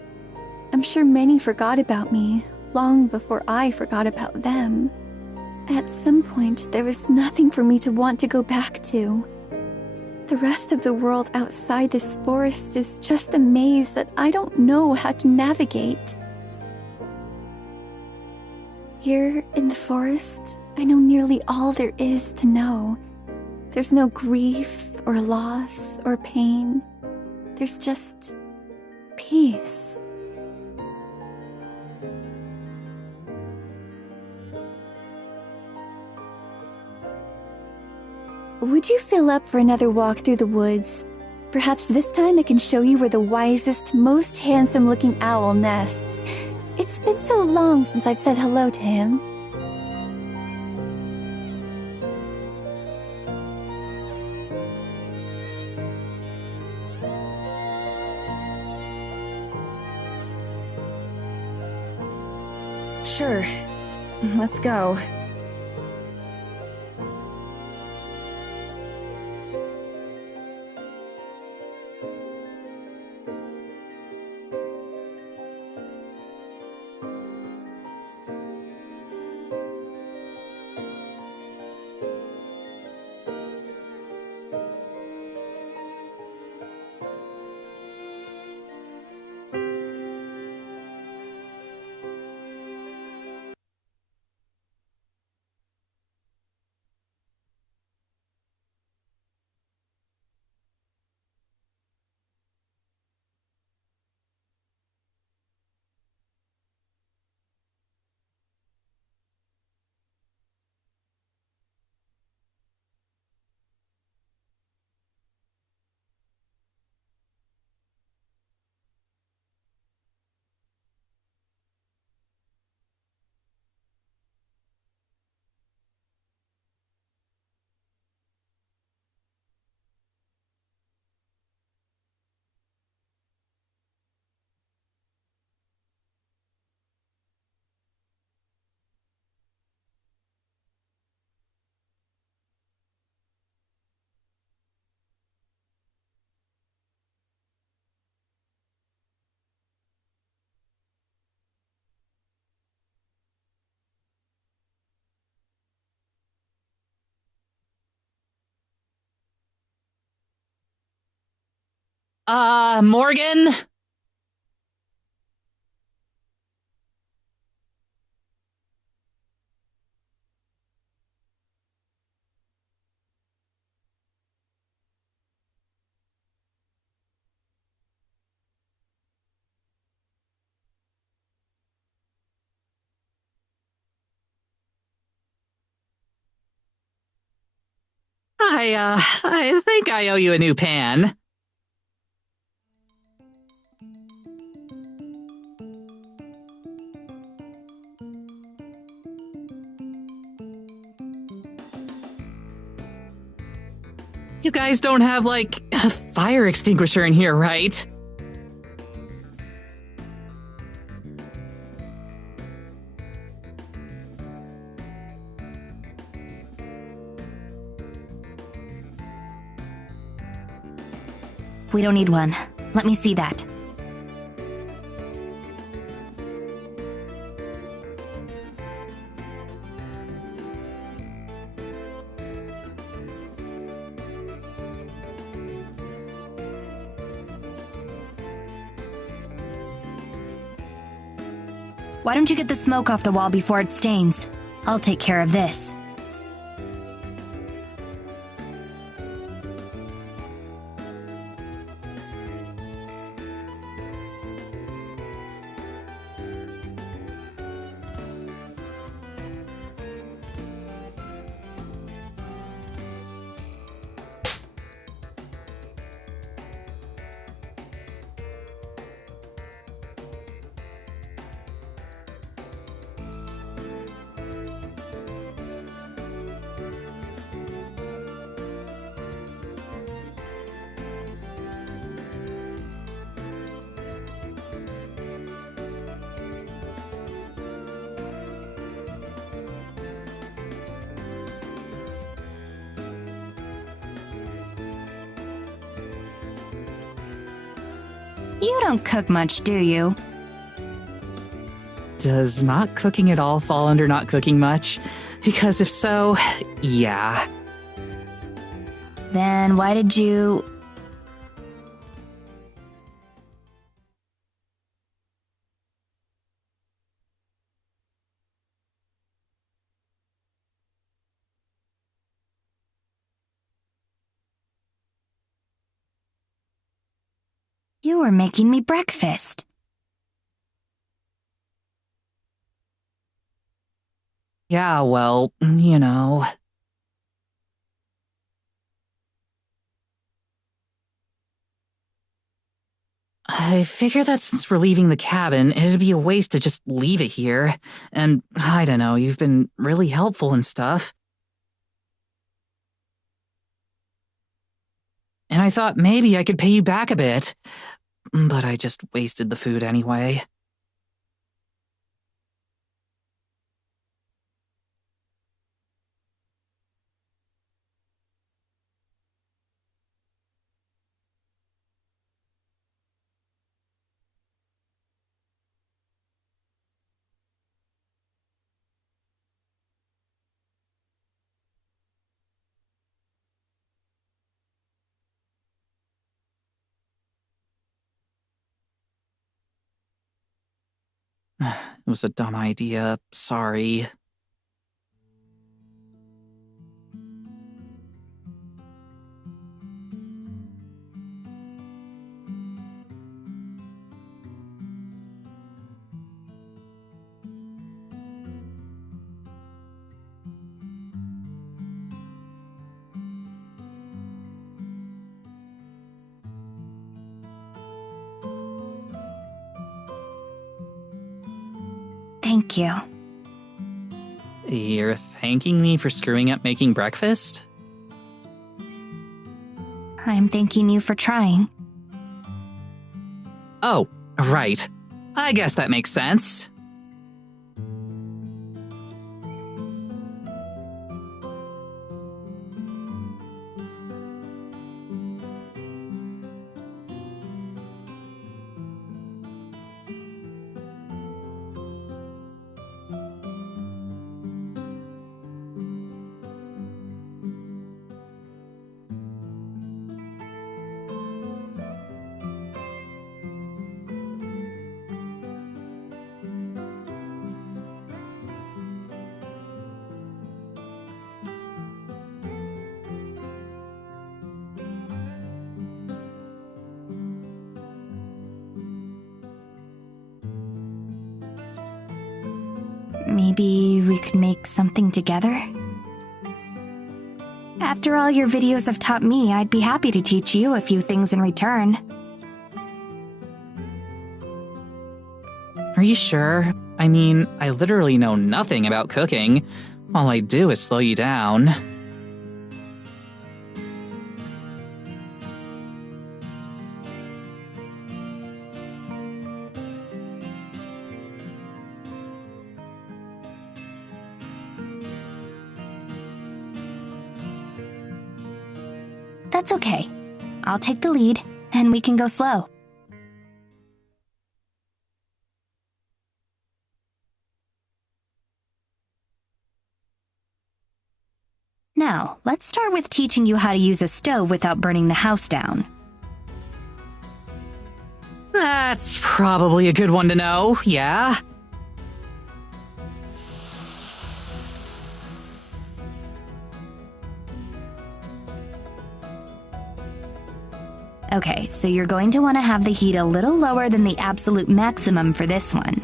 I'm sure many forgot about me, long before I forgot about them. At some point, there was nothing for me to want to go back to. The rest of the world outside this forest is just a maze that I don't know how to navigate. Here in the forest, I know nearly all there is to know. There's no grief or loss or pain. There's just peace. Would you feel up for another walk through the woods? Perhaps this time I can show you where the wisest, most handsome-looking owl nests. It's been so long since I've said hello to him. Sure. Let's go. Morgan? I think I owe you a new pan. You guys don't have, like, a fire extinguisher in here, right? We don't need one. Let me see that. Why don't you get the smoke off the wall before it stains? I'll take care of this. You don't cook much, do you? Does not cooking at all fall under not cooking much? Because if so, yeah. Then why did you... You were making me breakfast. Yeah, well, you know. I figure that since we're leaving the cabin, it'd be a waste to just leave it here. And I don't know, you've been really helpful and stuff. And I thought maybe I could pay you back a bit. But I just wasted the food anyway. It was a dumb idea. Sorry. Thank you. You're thanking me for screwing up making breakfast? I'm thanking you for trying. Oh, right. I guess that makes sense. Maybe we could make something together? After all your videos have taught me, I'd be happy to teach you a few things in return. Are you sure? I mean, I literally know nothing about cooking. All I do is slow you down. That's okay. I'll take the lead, and we can go slow. Now, let's start with teaching you how to use a stove without burning the house down. That's probably a good one to know, yeah? Okay, so you're going to want to have the heat a little lower than the absolute maximum for this one.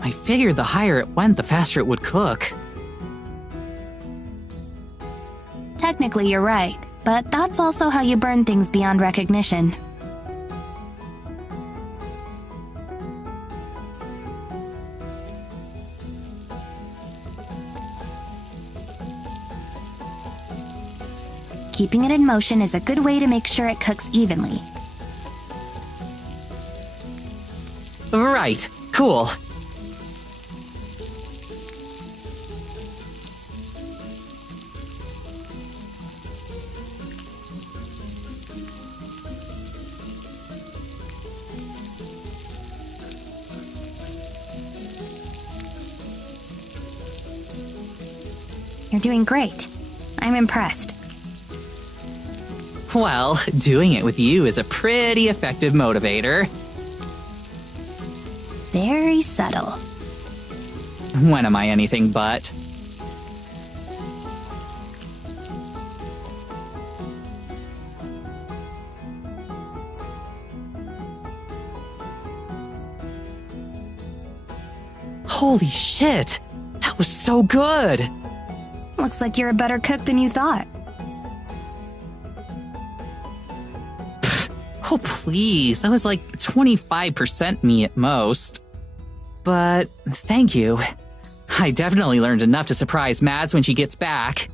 I figured the higher it went, the faster it would cook. Technically, you're right, but that's also how you burn things beyond recognition. Keeping it in motion is a good way to make sure it cooks evenly. Right, cool. You're doing great. I'm impressed. Well, doing it with you is a pretty effective motivator. Very subtle. When am I anything but? Holy shit! That was so good! Looks like you're a better cook than you thought. Oh, please. That was like 25% me at most. But thank you. I definitely learned enough to surprise Mads when she gets back.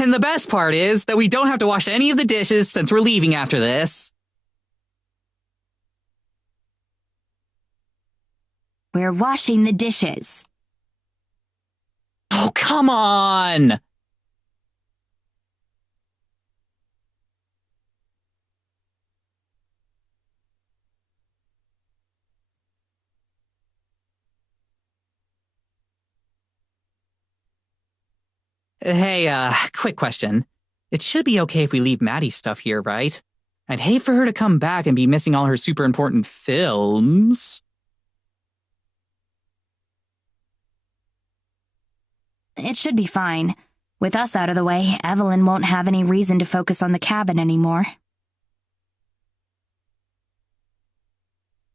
And the best part is that we don't have to wash any of the dishes since we're leaving after this. We're washing the dishes. Oh, come on! Hey, quick question. It should be okay if we leave Maddie's stuff here, right? I'd hate for her to come back and be missing all her super important films. It should be fine. With us out of the way, Evelyn won't have any reason to focus on the cabin anymore.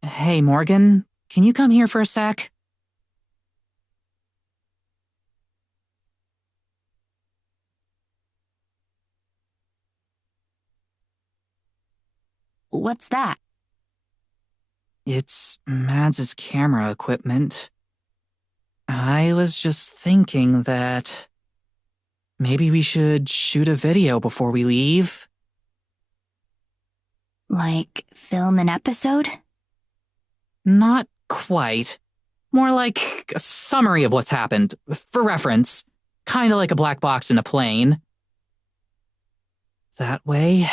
Hey, Morgan, can you come here for a sec? What's that? It's Mads' camera equipment. I was just thinking that maybe we should shoot a video before we leave. Like, film an episode? Not quite. More like a summary of what's happened, for reference. Kinda like a black box in a plane. That way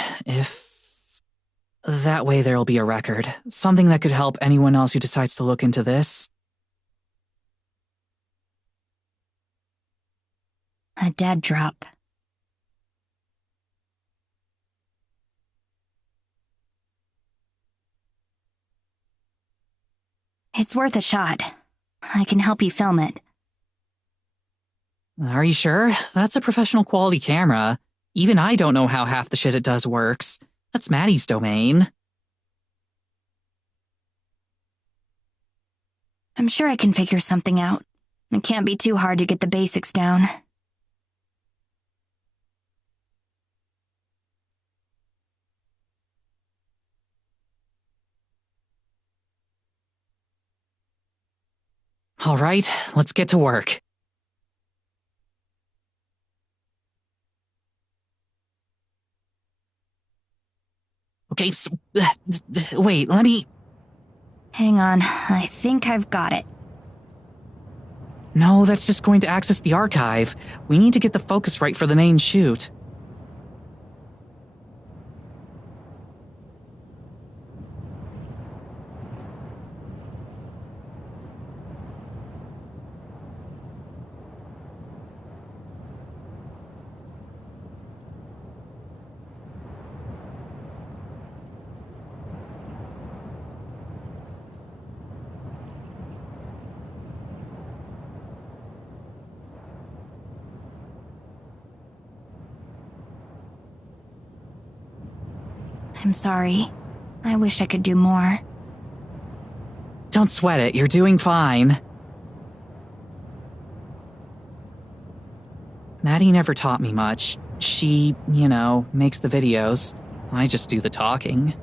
there'll be a record. Something that could help anyone else who decides to look into this. A dead drop. It's worth a shot. I can help you film it. Are you sure? That's a professional quality camera. Even I don't know how half the shit it does works. That's Maddie's domain. I'm sure I can figure something out. It can't be too hard to get the basics down. All right, let's get to work. Okay, so, wait, let me... Hang on, I think I've got it. No, that's just going to access the archive. We need to get the focus right for the main shoot. I'm sorry. I wish I could do more. Don't sweat it, you're doing fine. Maddie never taught me much. She, makes the videos. I just do the talking.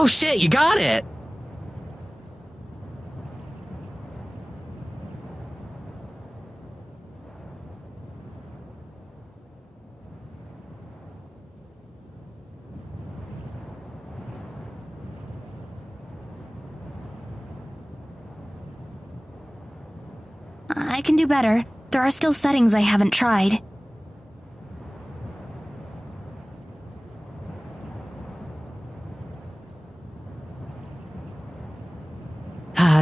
Oh shit, you got it! I can do better. There are still settings I haven't tried.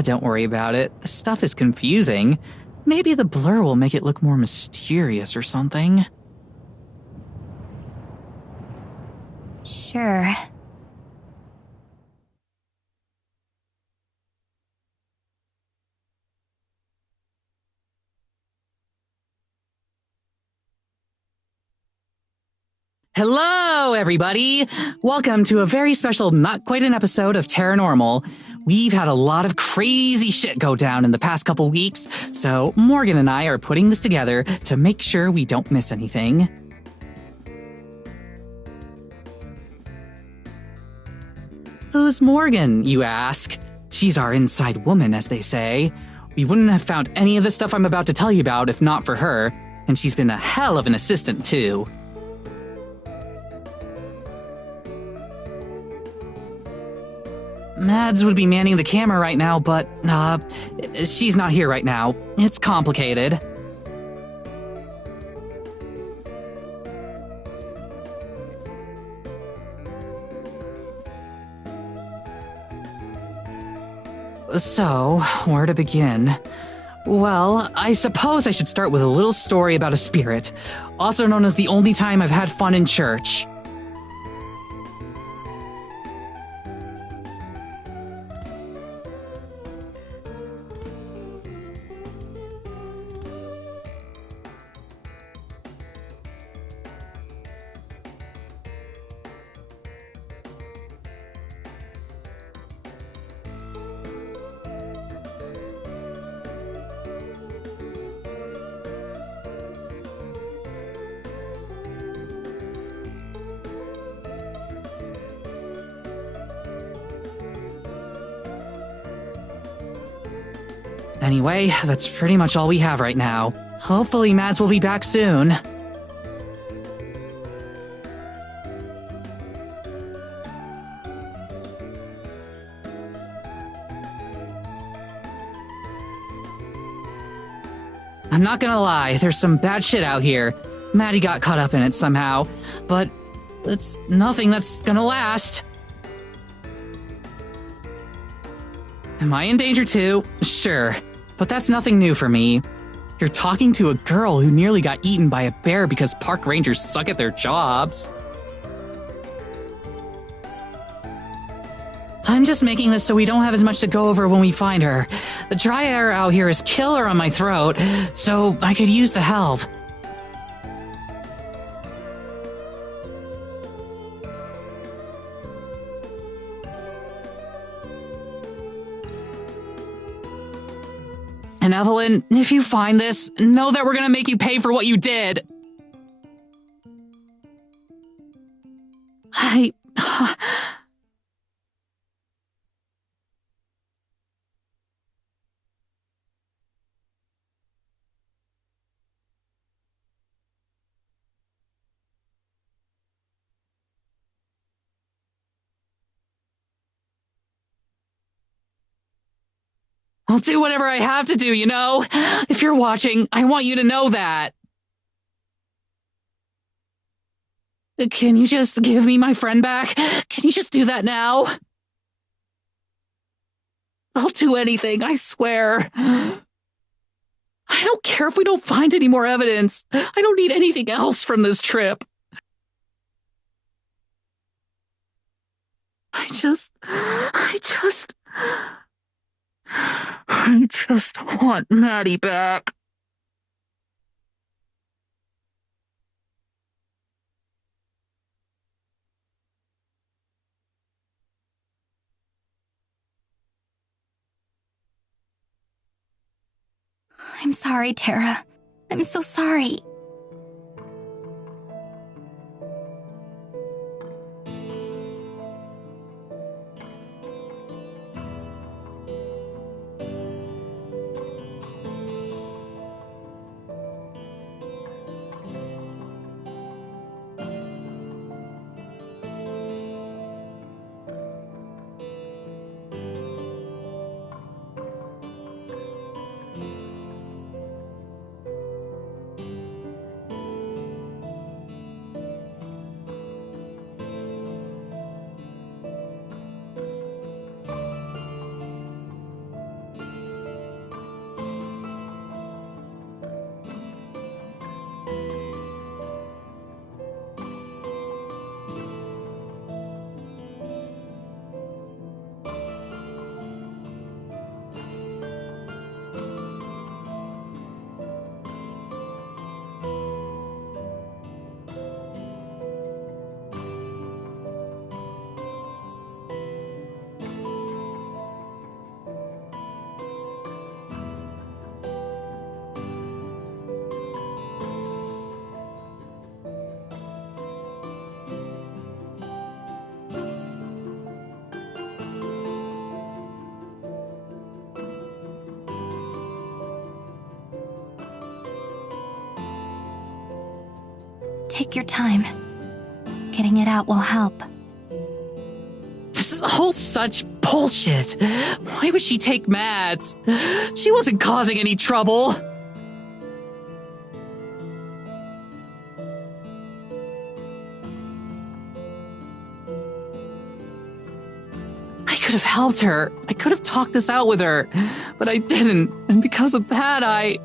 Don't worry about it. The stuff is confusing. Maybe the blur will make it look more mysterious or something. Sure. Hello, everybody! Welcome to a very special Not Quite an Episode of Terranormal. We've had a lot of crazy shit go down in the past couple weeks, so Morgan and I are putting this together to make sure we don't miss anything. Who's Morgan, you ask? She's our inside woman, as they say. We wouldn't have found any of the stuff I'm about to tell you about if not for her, and she's been a hell of an assistant, too. Mads would be manning the camera right now, but, she's not here right now. It's complicated. So, where to begin? Well, I suppose I should start with a little story about a spirit, also known as the only time I've had fun in church. Anyway, that's pretty much all we have right now. Hopefully Mads will be back soon. I'm not gonna lie, there's some bad shit out here. Maddie got caught up in it somehow, but it's nothing that's gonna last. Am I in danger too? Sure, but that's nothing new for me. You're talking to a girl who nearly got eaten by a bear because park rangers suck at their jobs. I'm just making this so we don't have as much to go over when we find her. The dry air out here is killer on my throat, so I could use the help. And Evelyn, if you find this, know that we're gonna make you pay for what you did. I'll do whatever I have to do, you know? If you're watching, I want you to know that. Can you just give me my friend back? Can you just do that now? I'll do anything, I swear. I don't care if we don't find any more evidence. I don't need anything else from this trip. I just want Maddie back. I'm sorry, Tara. I'm so sorry. Take your time. Getting it out will help. This is all such bullshit. Why would she take Mads? She wasn't causing any trouble. I could have helped her. I could have talked this out with her, but I didn't. And because of that, I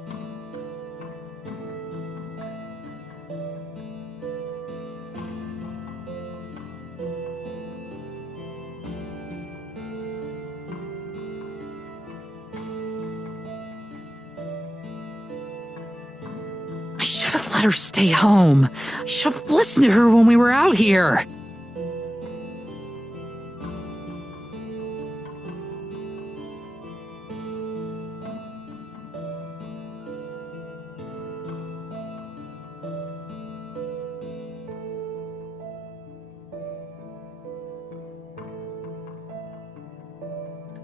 should have let her stay home. I should have listened to her when we were out here.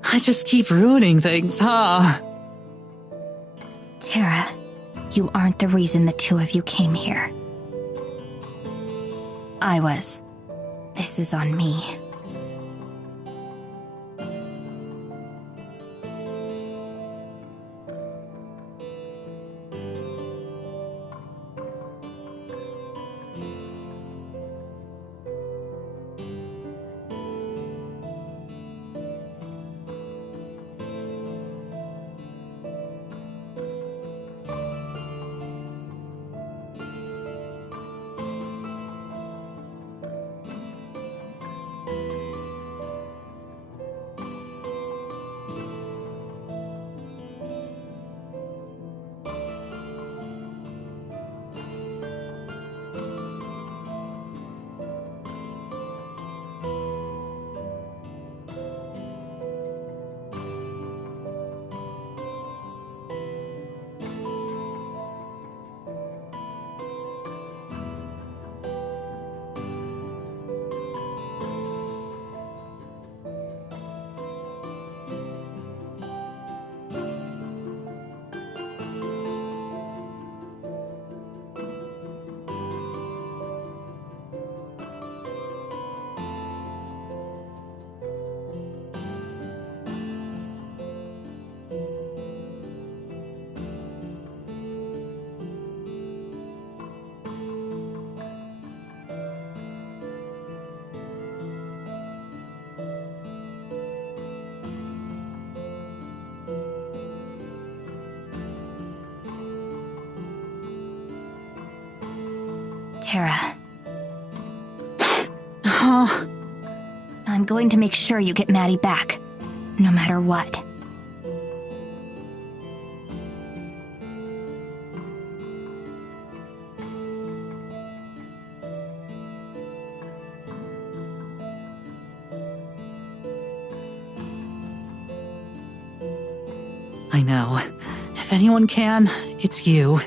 I just keep ruining things, huh? Tara, you aren't the reason the two of you came here. I was. This is on me. Tara. I'm going to make sure you get Maddie back, no matter what. I know. If anyone can, it's you.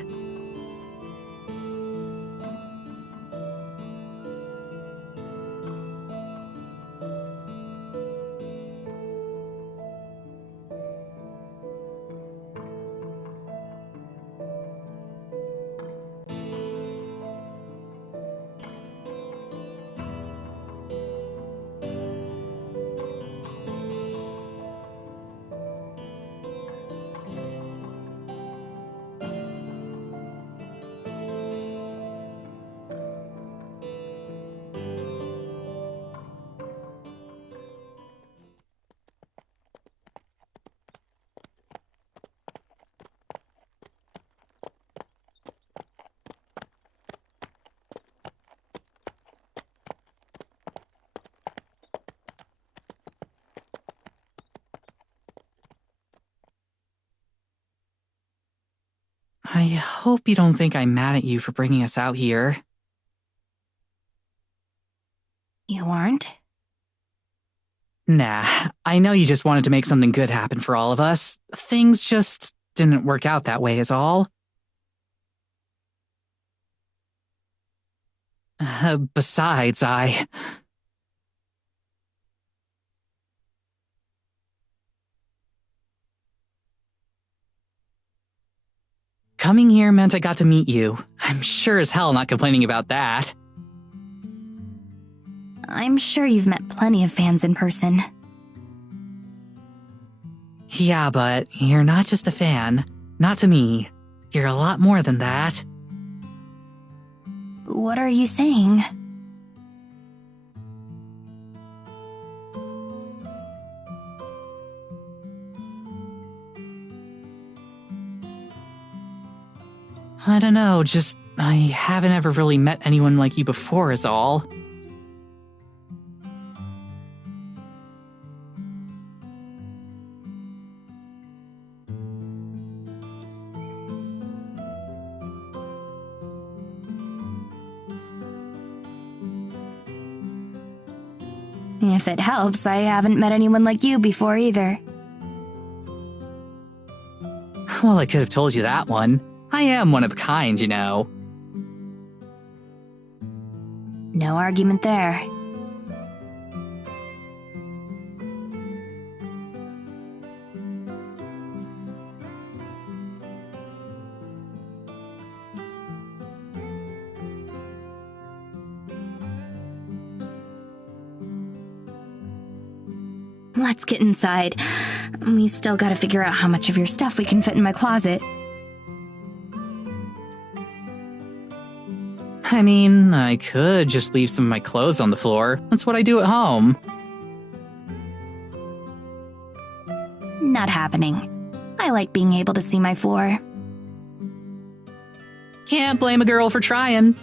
I hope you don't think I'm mad at you for bringing us out here. You aren't? Nah, I know you just wanted to make something good happen for all of us. Things just didn't work out that way is all. Besides, Coming here meant I got to meet you. I'm sure as hell not complaining about that. I'm sure you've met plenty of fans in person. Yeah, but you're not just a fan. Not to me. You're a lot more than that. What are you saying? I don't know, just I haven't ever really met anyone like you before is all. If it helps, I haven't met anyone like you before either. Well, I could have told you that one. I am one of a kind, you know. No argument there. let's get inside. We still gotta figure out how much of your stuff we can fit in my closet. I mean, I could just leave some of my clothes on the floor. That's what I do at home. Not happening. I like being able to see my floor. Can't blame a girl for trying.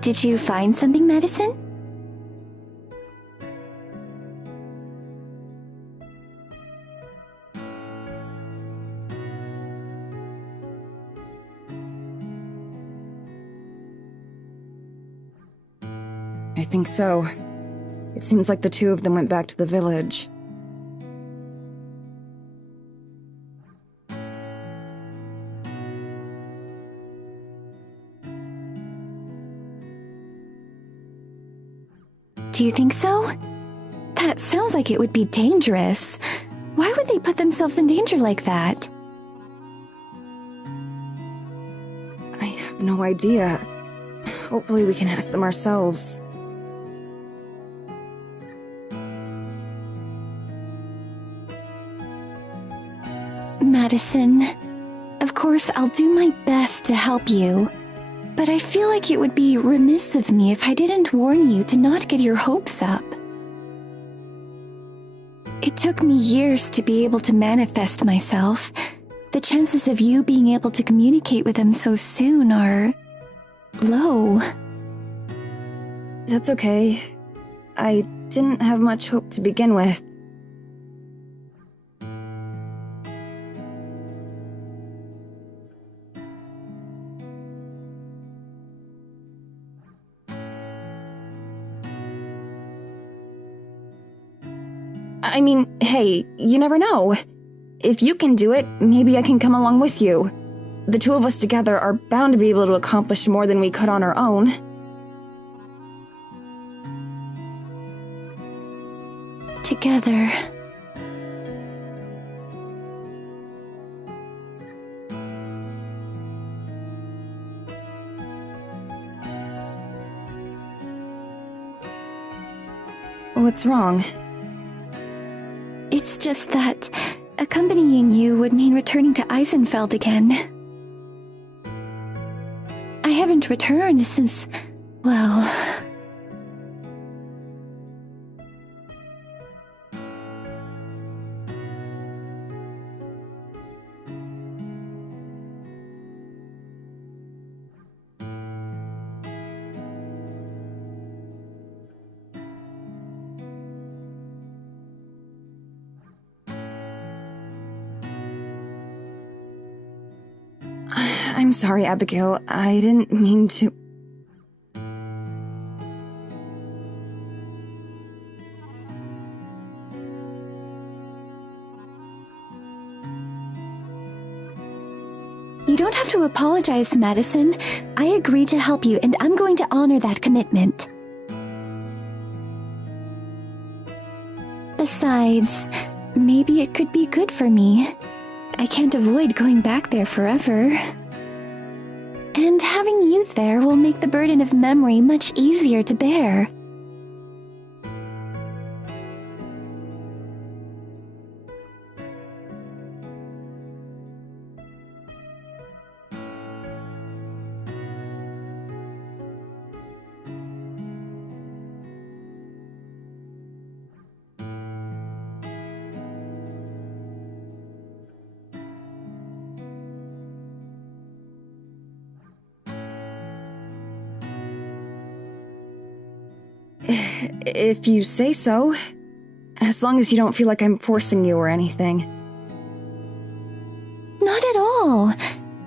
Did you find something, Madison? I think so. It seems like the two of them went back to the village. Do you think so? That sounds like it would be dangerous. Why would they put themselves in danger like that? I have no idea. Hopefully we can ask them ourselves. Madison, of course I'll do my best to help you. But I feel like it would be remiss of me if I didn't warn you to not get your hopes up. It took me years to be able to manifest myself. The chances of you being able to communicate with them so soon are low. That's okay. I didn't have much hope to begin with. I mean, hey, you never know. If you can do it, maybe I can come along with you. The two of us together are bound to be able to accomplish more than we could on our own. Together. What's wrong? It's just that accompanying you would mean returning to Eisenfeld again. haven't returned since, well... I'm sorry, Abigail. I didn't mean to... You don't have to apologize, Madison. I agreed to help you, and I'm going to honor that commitment. Besides, maybe it could be good for me. I can't avoid going back there forever. And having you there will make the burden of memory much easier to bear. If you say so. As long as you don't feel like I'm forcing you or anything. Not at all.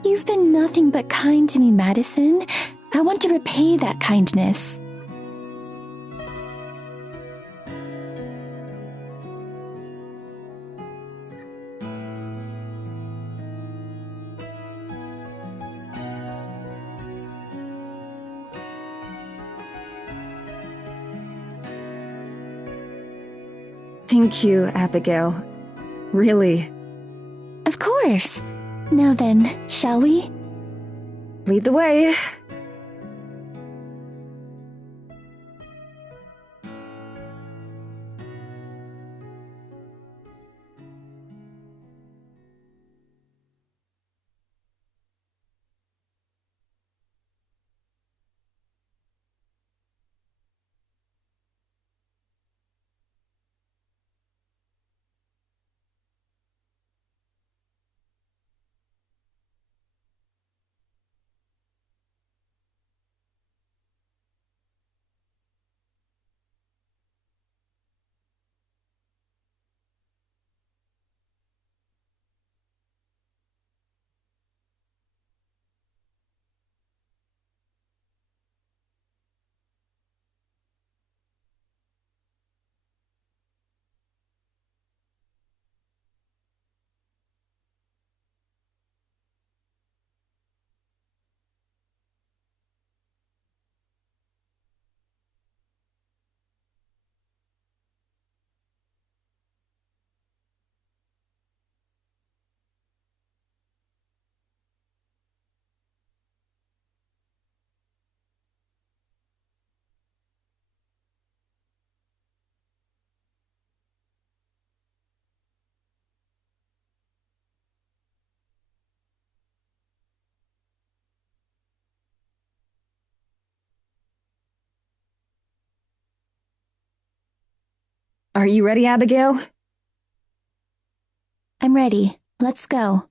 You've been nothing but kind to me, Madison. I want to repay that kindness. Thank you, Abigail. Really. Of course. Now then, shall we? Lead the way. Are you ready, Abigail? I'm ready. Let's go.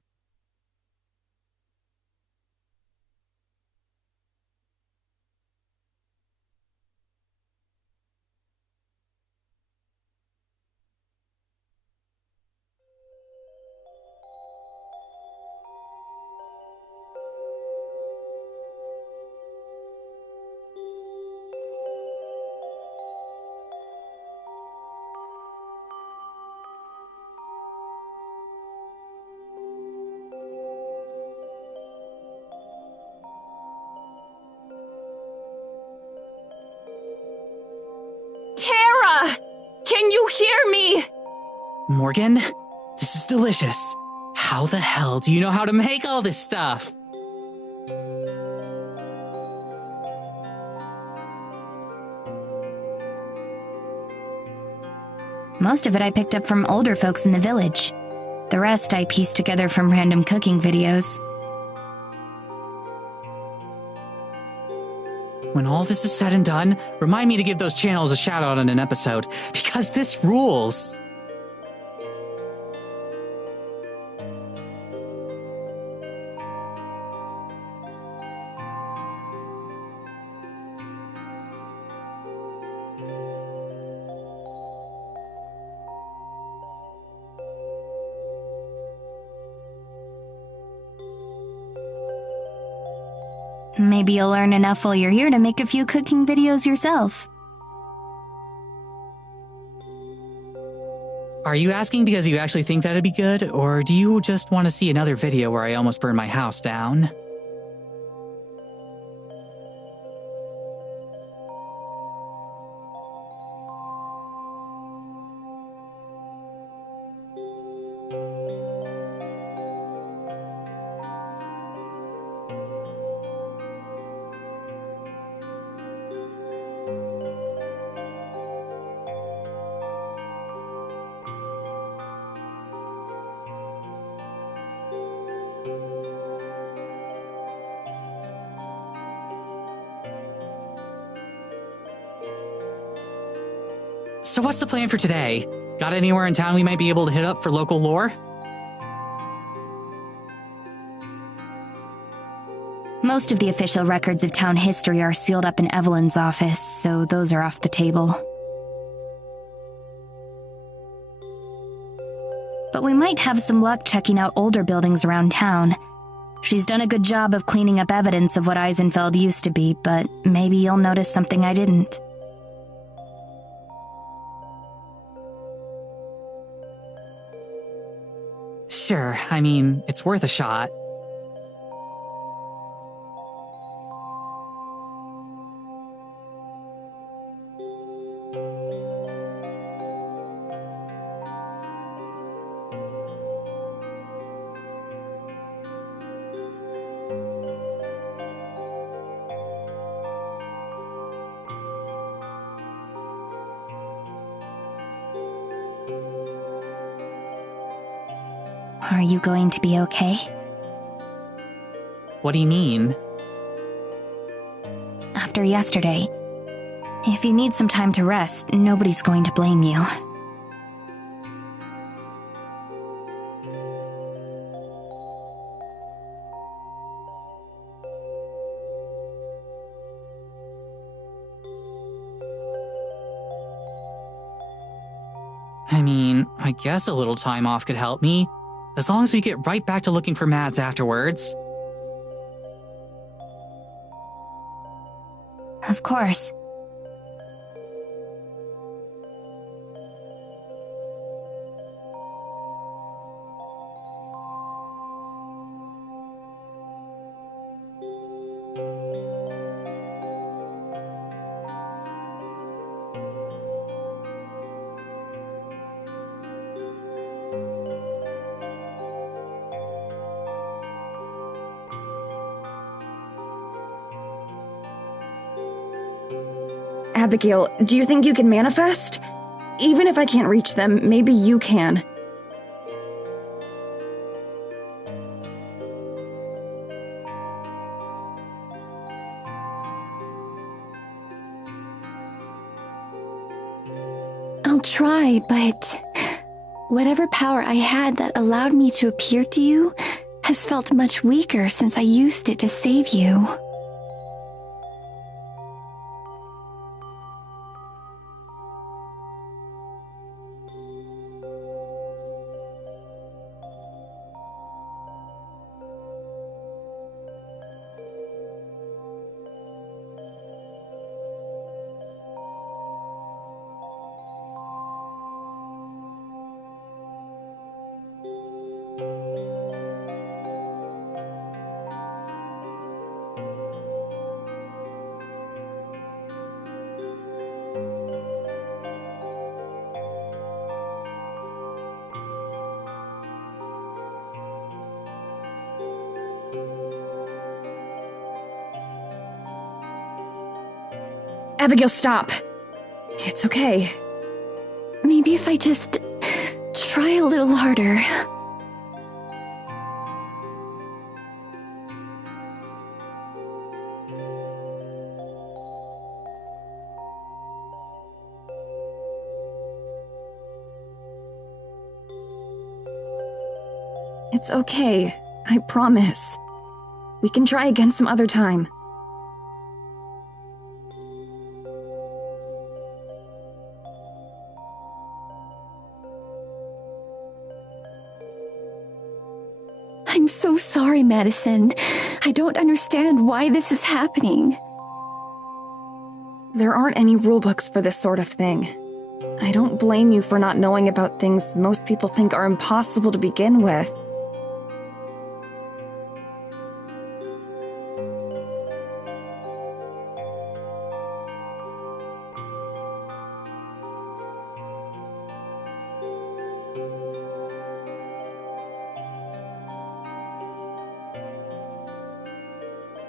Tara! Can you hear me? Morgan, this is delicious. How the hell do you know how to make all this stuff? Most of it I picked up from older folks in the village. The rest I pieced together from random cooking videos. all this is said and done, remind me to give those channels a shout out in an episode, because this rules. Maybe you'll learn enough while you're here to make a few cooking videos yourself. Are you asking because you actually think that'd be good, or do you just want to see another video where I almost burned my house down? So what's the plan for today? Got anywhere in town we might be able to hit up for local lore? Most of the official records of town history are sealed up in Evelyn's office, so those are off the table. But we might have some luck checking out older buildings around town. She's done a good job of cleaning up evidence of what Eisenfeld used to be, but maybe you'll notice something I didn't. Sure, I mean, it's worth a shot. Are you going to be okay? What do you mean? After yesterday, if you need some time to rest, nobody's going to blame you. I mean, I guess a little time off could help me, as long as we get right back to looking for Mads afterwards. Of course. Abigail, do you think you can manifest? Even if I can't reach them, maybe you can. I'll try, but whatever power I had that allowed me to appear to you has felt much weaker since I used it to save you. Abigail, stop. It's okay. Maybe if I just try a little harder. It's okay. I promise. We can try again some other time. I'm so sorry, Madison. I don't understand why this is happening. There aren't any rulebooks for this sort of thing. I don't blame you for not knowing about things most people think are impossible to begin with.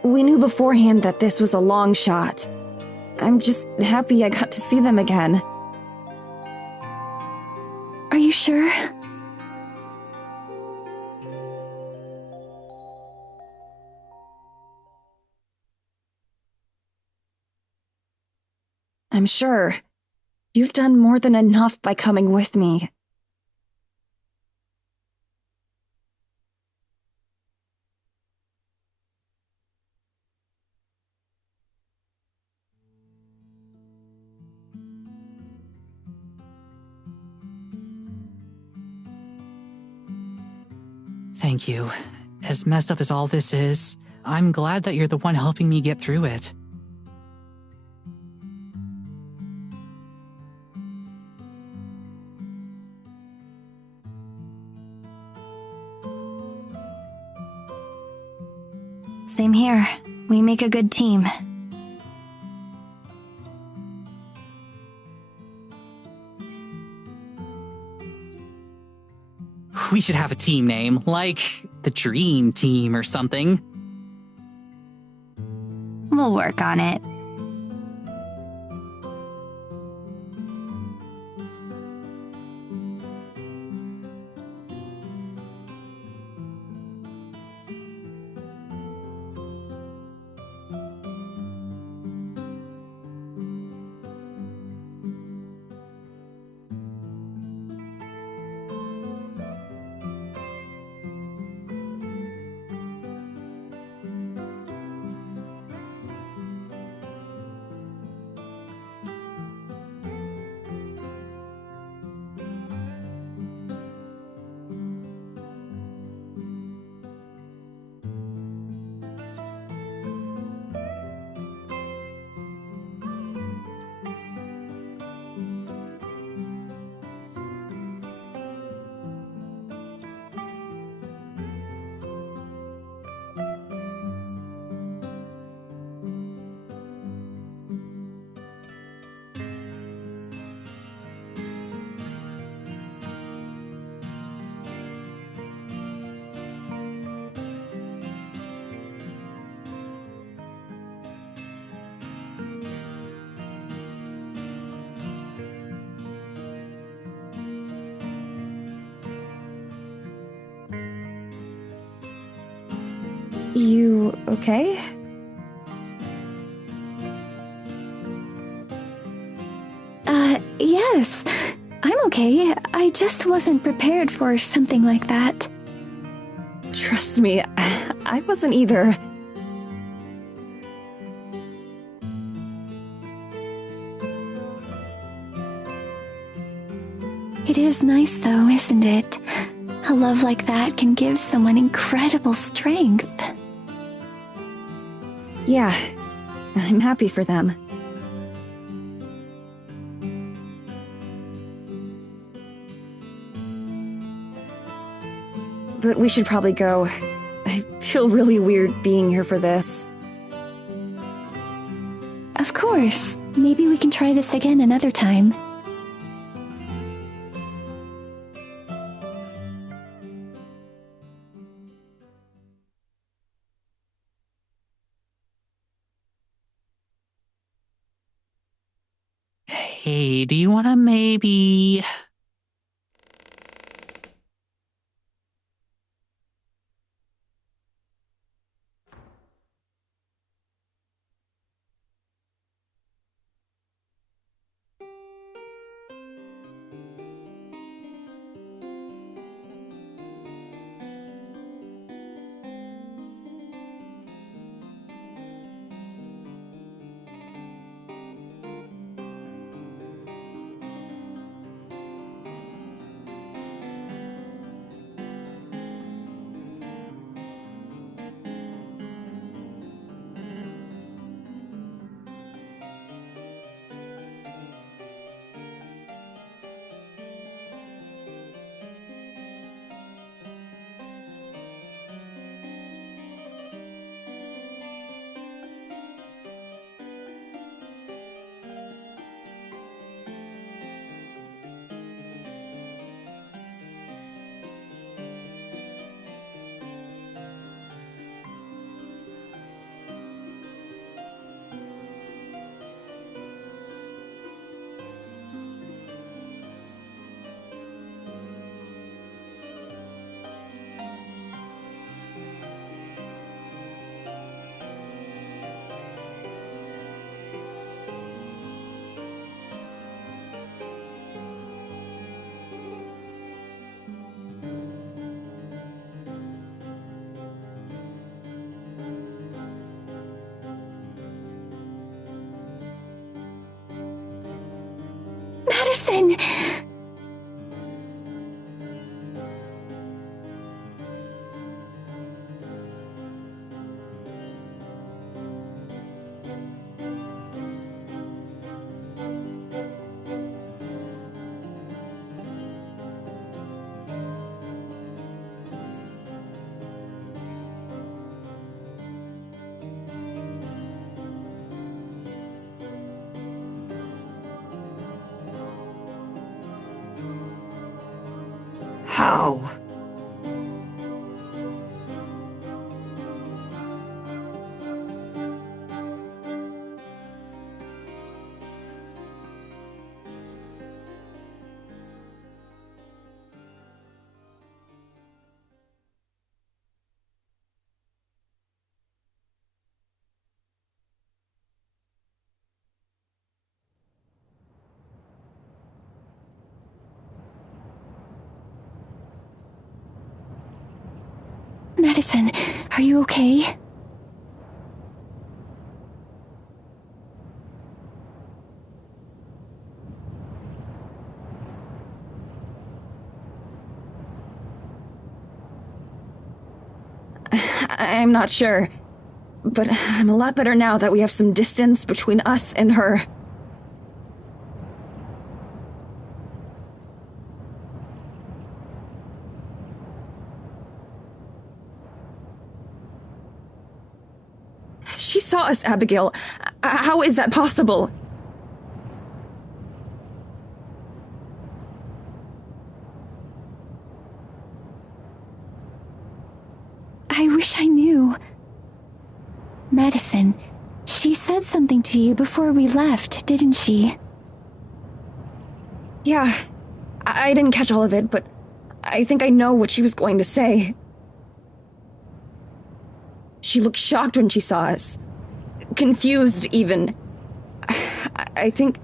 We knew beforehand that this was a long shot. I'm just happy I got to see them again. Are you sure? I'm sure. You've done more than enough by coming with me. Thank you. As messed up as all this is, I'm glad that you're the one helping me get through it. Same here. We make a good team. We should have a team name, like the Dream Team or something. We'll work on it. You okay? Yes. I'm okay. I just wasn't prepared for something like that. Trust me, I wasn't either. It is nice though, isn't it? A love like that can give someone incredible strength. Yeah, I'm happy for them. But we should probably go. I feel really weird being here for this. Of course. Maybe we can try this again another time. Hey, do you want to maybe... Madison! How? Madison, are you okay? I'm not sure. But I'm a lot better now that we have some distance between us and her. She saw us, Abigail. How is that possible? I wish I knew. Madison, she said something to you before we left, didn't she? Yeah. I didn't catch all of it, but I think I know what she was going to say. She looked shocked when she saw us. Confused, even. I think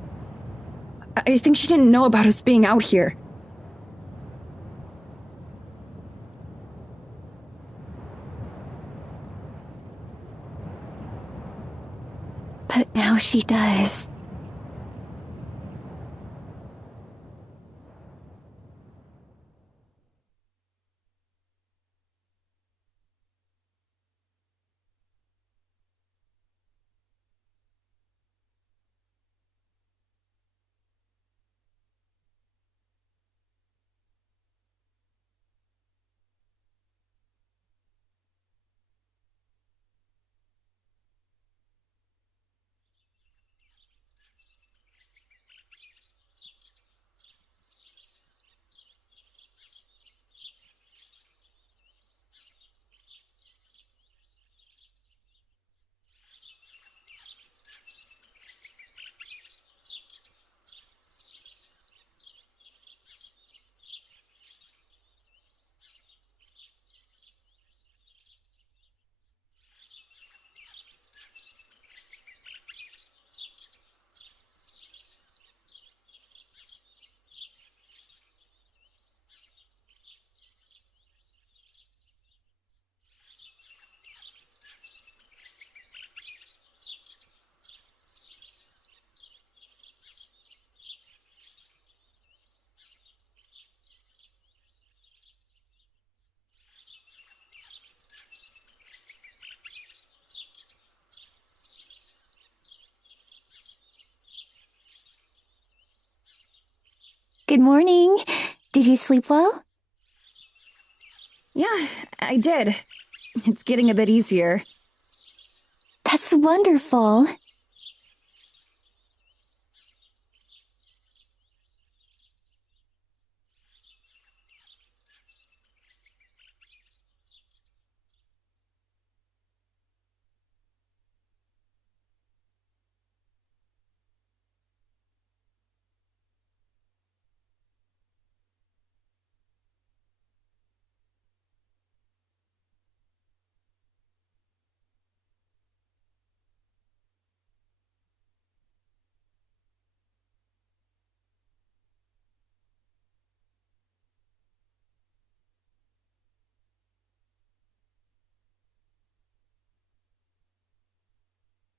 she didn't know about us being out here. But now she does. Good morning. Did you sleep well? Yeah, I did. It's getting a bit easier. That's wonderful.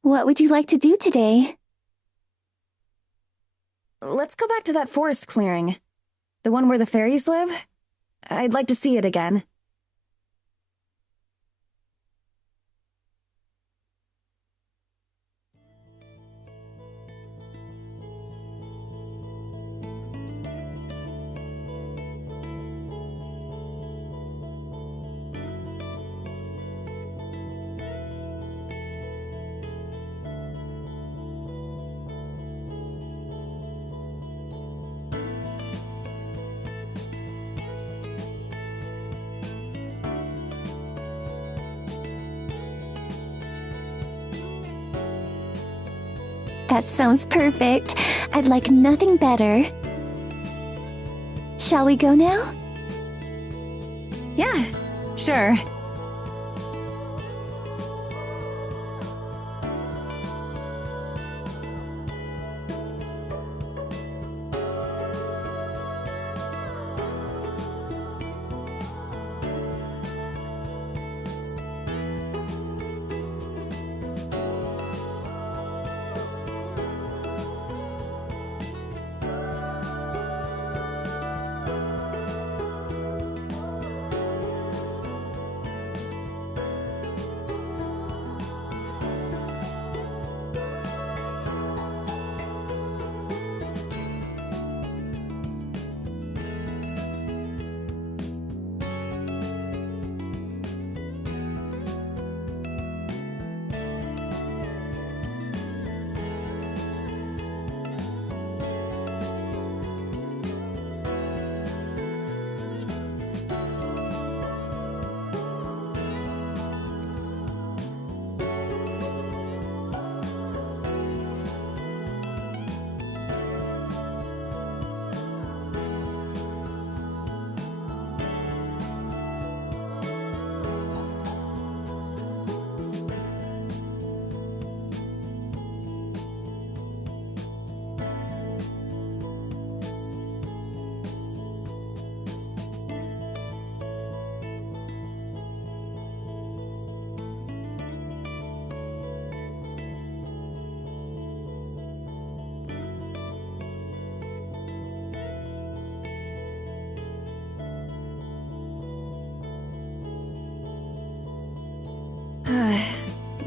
What would you like to do today? let's go back to that forest clearing. The one where the fairies live? I'd like to see it again. That sounds perfect. I'd like nothing better. Shall we go now? Yeah, sure.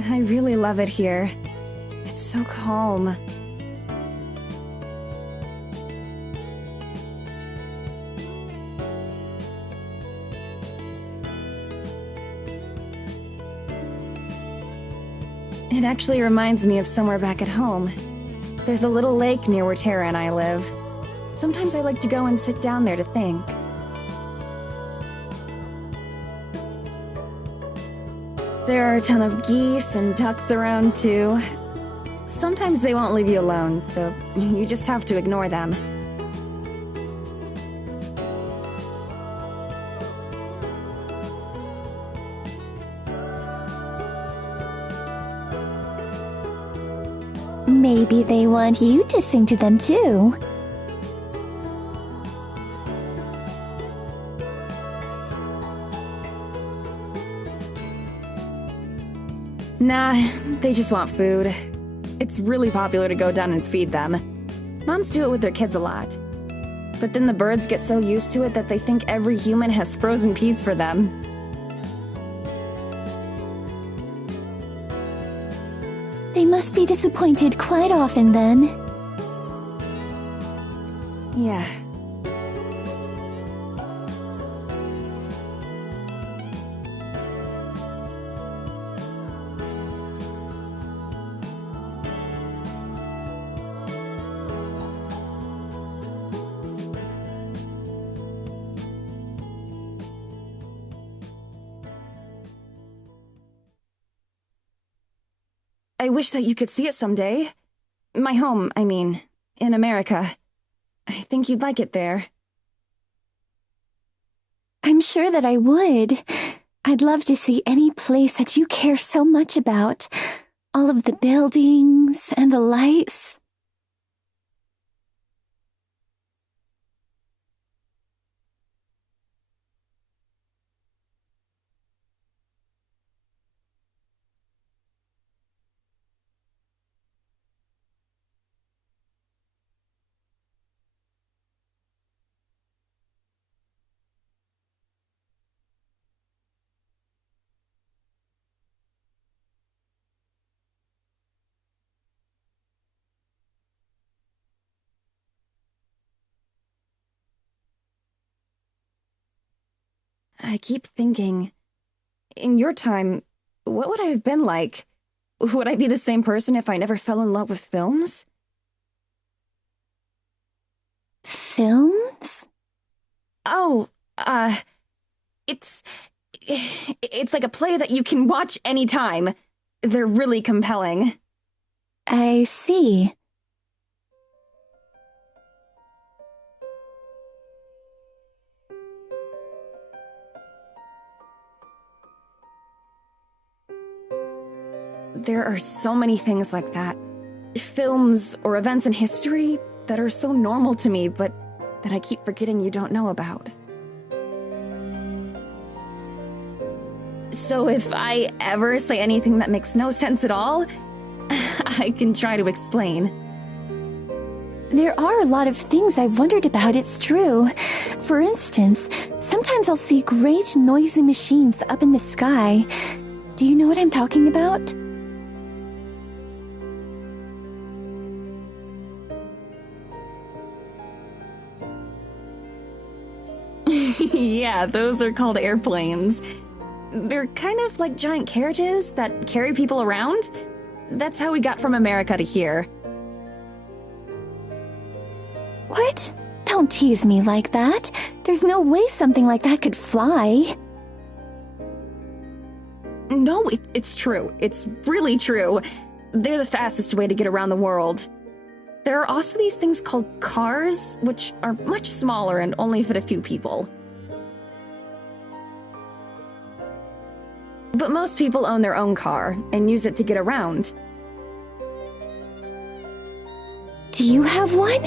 I really love it here. It's so calm. It actually reminds me of somewhere back at home. There's a little lake near where Tara and I live. Sometimes I like to go and sit down there to think. There are a ton of geese and ducks around too. Sometimes they won't leave you alone, so you just have to ignore them. Maybe they want you to sing to them too. Nah, they just want food. It's really popular to go down and feed them. Moms do it with their kids a lot. But then the birds get so used to it that they think every human has frozen peas for them. They must be disappointed quite often then. Yeah. I wish that you could see it someday. My home, I mean, in America. I think you'd like it there. I'm sure that I would. I'd love to see any place that you care so much about. All of the buildings and the lights. I keep thinking, in your time, what would I have been like? Would I be the same person if I never fell in love with films? Films? Oh, it's like a play that you can watch anytime. They're really compelling. I see. There are so many things like that. Films or events in history that are so normal to me, but that I keep forgetting you don't know about. So if I ever say anything that makes no sense at all, I can try to explain. There are a lot of things I've wondered about, it's true. For instance, sometimes I'll see great noisy machines up in the sky. Do you know what I'm talking about? Yeah, those are called airplanes. They're kind of like giant carriages that carry people around. That's how we got from America to here. What? Don't tease me like that. There's no way something like that could fly. No, it's true. It's really true. They're the fastest way to get around the world. There are also these things called cars, which are much smaller and only fit a few people. But most people own their own car and use it to get around. Do you have one?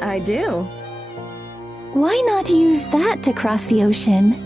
I do. Why not use that to cross the ocean?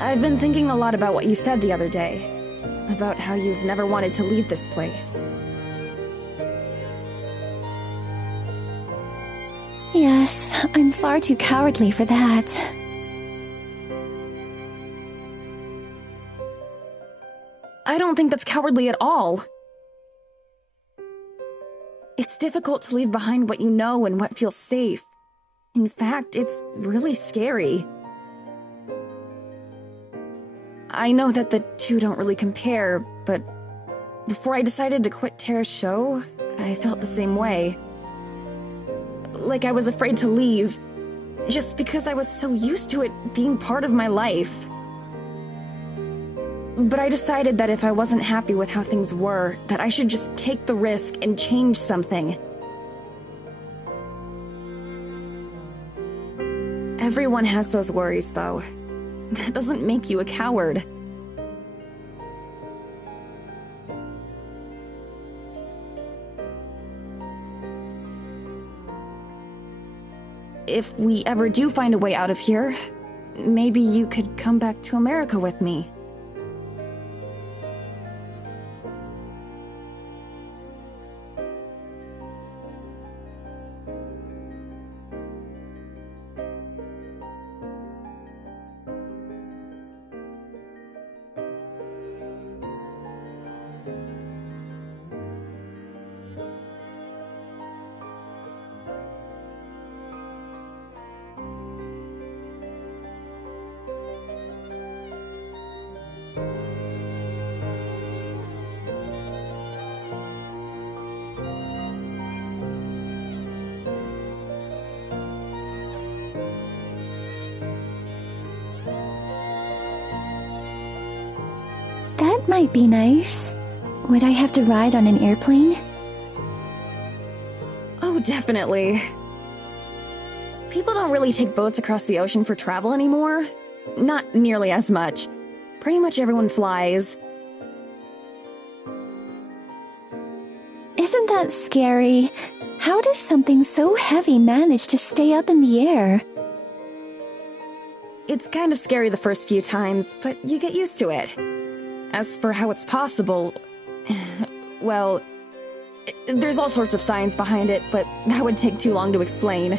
I've been thinking a lot about what you said the other day. About how you've never wanted to leave this place. Yes, I'm far too cowardly for that. I don't think that's cowardly at all. It's difficult to leave behind what you know and what feels safe. In fact, it's really scary. I know that the two don't really compare, but before I decided to quit Terra's show, I felt the same way. Like I was afraid to leave, just because I was so used to it being part of my life. But I decided that if I wasn't happy with how things were, that I should just take the risk and change something. Everyone has those worries, though. That doesn't make you a coward. If we ever do find a way out of here, maybe you could come back to America with me. That might be nice. Would I have to ride on an airplane? definitely. People don't really take boats across the ocean for travel anymore. Not nearly as much. Pretty much everyone flies. Isn't that scary? How does something so heavy manage to stay up in the air? It's kind of scary the first few times, but you get used to it. As for how it's possible, well, there's all sorts of science behind it, but that would take too long to explain.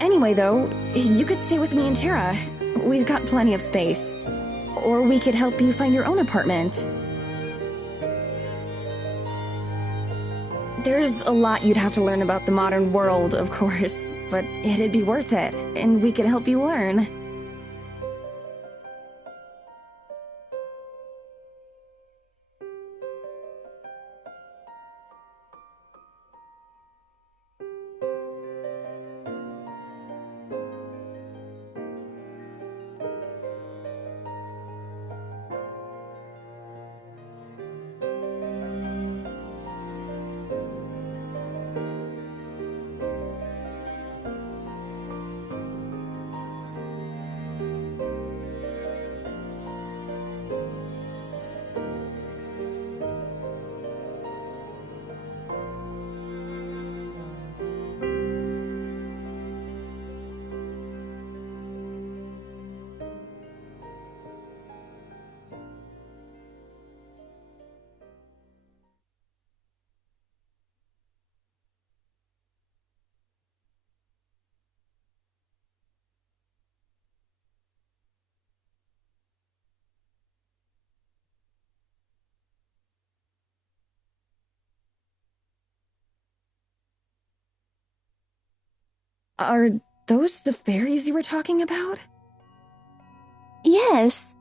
Anyway, though, you could stay with me and Tara. We've got plenty of space. Or we could help you find your own apartment. There's a lot you'd have to learn about the modern world, of course, but it'd be worth it, and we could help you learn. Are those the fairies you were talking about? Yes.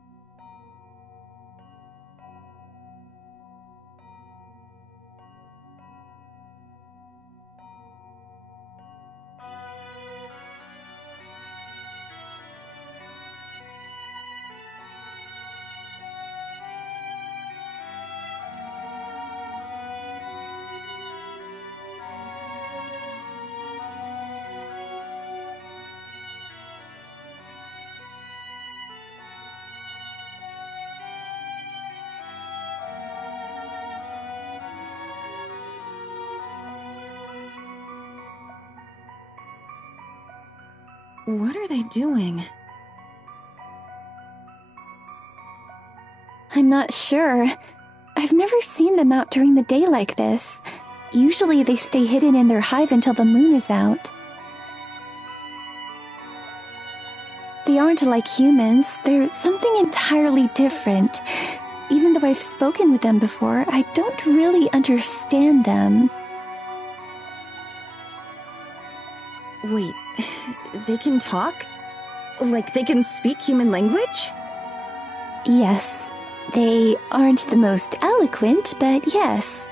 What are they doing? I'm not sure. I've never seen them out during the day like this. Usually they stay hidden in their hive until the moon is out. They aren't like humans. They're something entirely different. Even though I've spoken with them before, I don't really understand them. Wait, they can talk? Like they can speak human language? Yes. They aren't the most eloquent, but yes.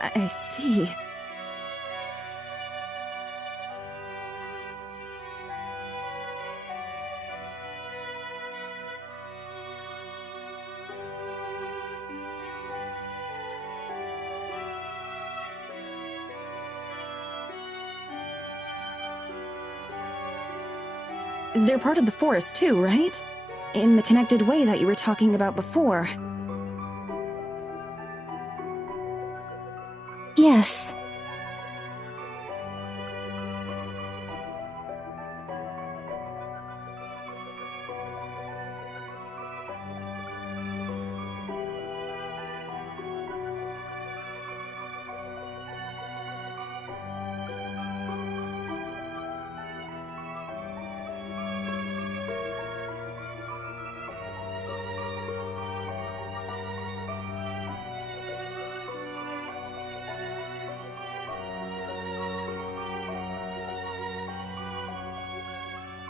I see. They're part of the forest too, right? In the connected way that you were talking about before. Yes.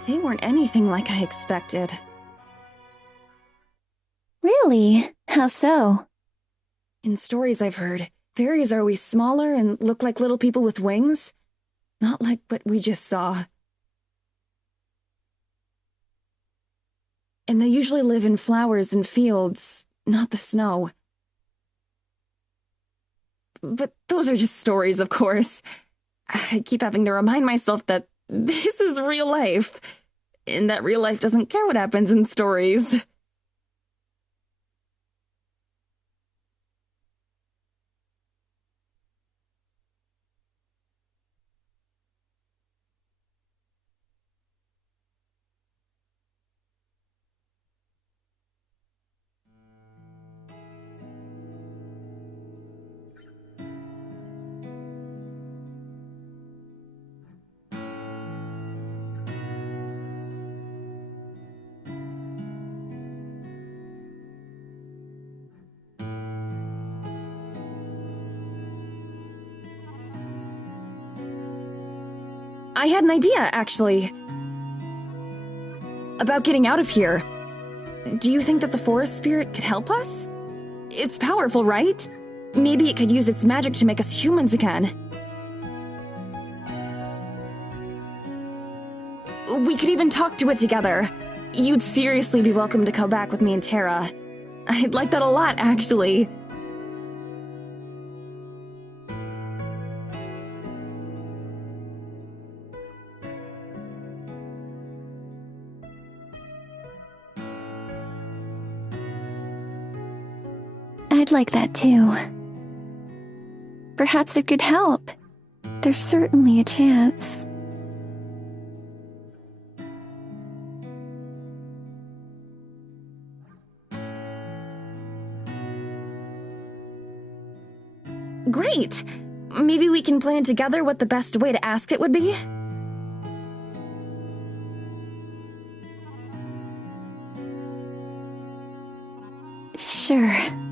They weren't anything like I expected. Really? How so? In stories I've heard, fairies are always smaller and look like little people with wings. Not like what we just saw. And they usually live in flowers and fields, not the snow. But those are just stories, of course. I keep having to remind myself that this is real life, and that real life doesn't care what happens in stories. I had an idea, actually. About getting out of here. Do you think that the forest spirit could help us? It's powerful, right? Maybe it could use its magic to make us humans again. We could even talk to it together. You'd seriously be welcome to come back with me and Tara. I'd like that a lot, actually. I'd like that too. Perhaps it could help. There's certainly a chance. Great! Maybe we can plan together what the best way to ask it would be? Sure.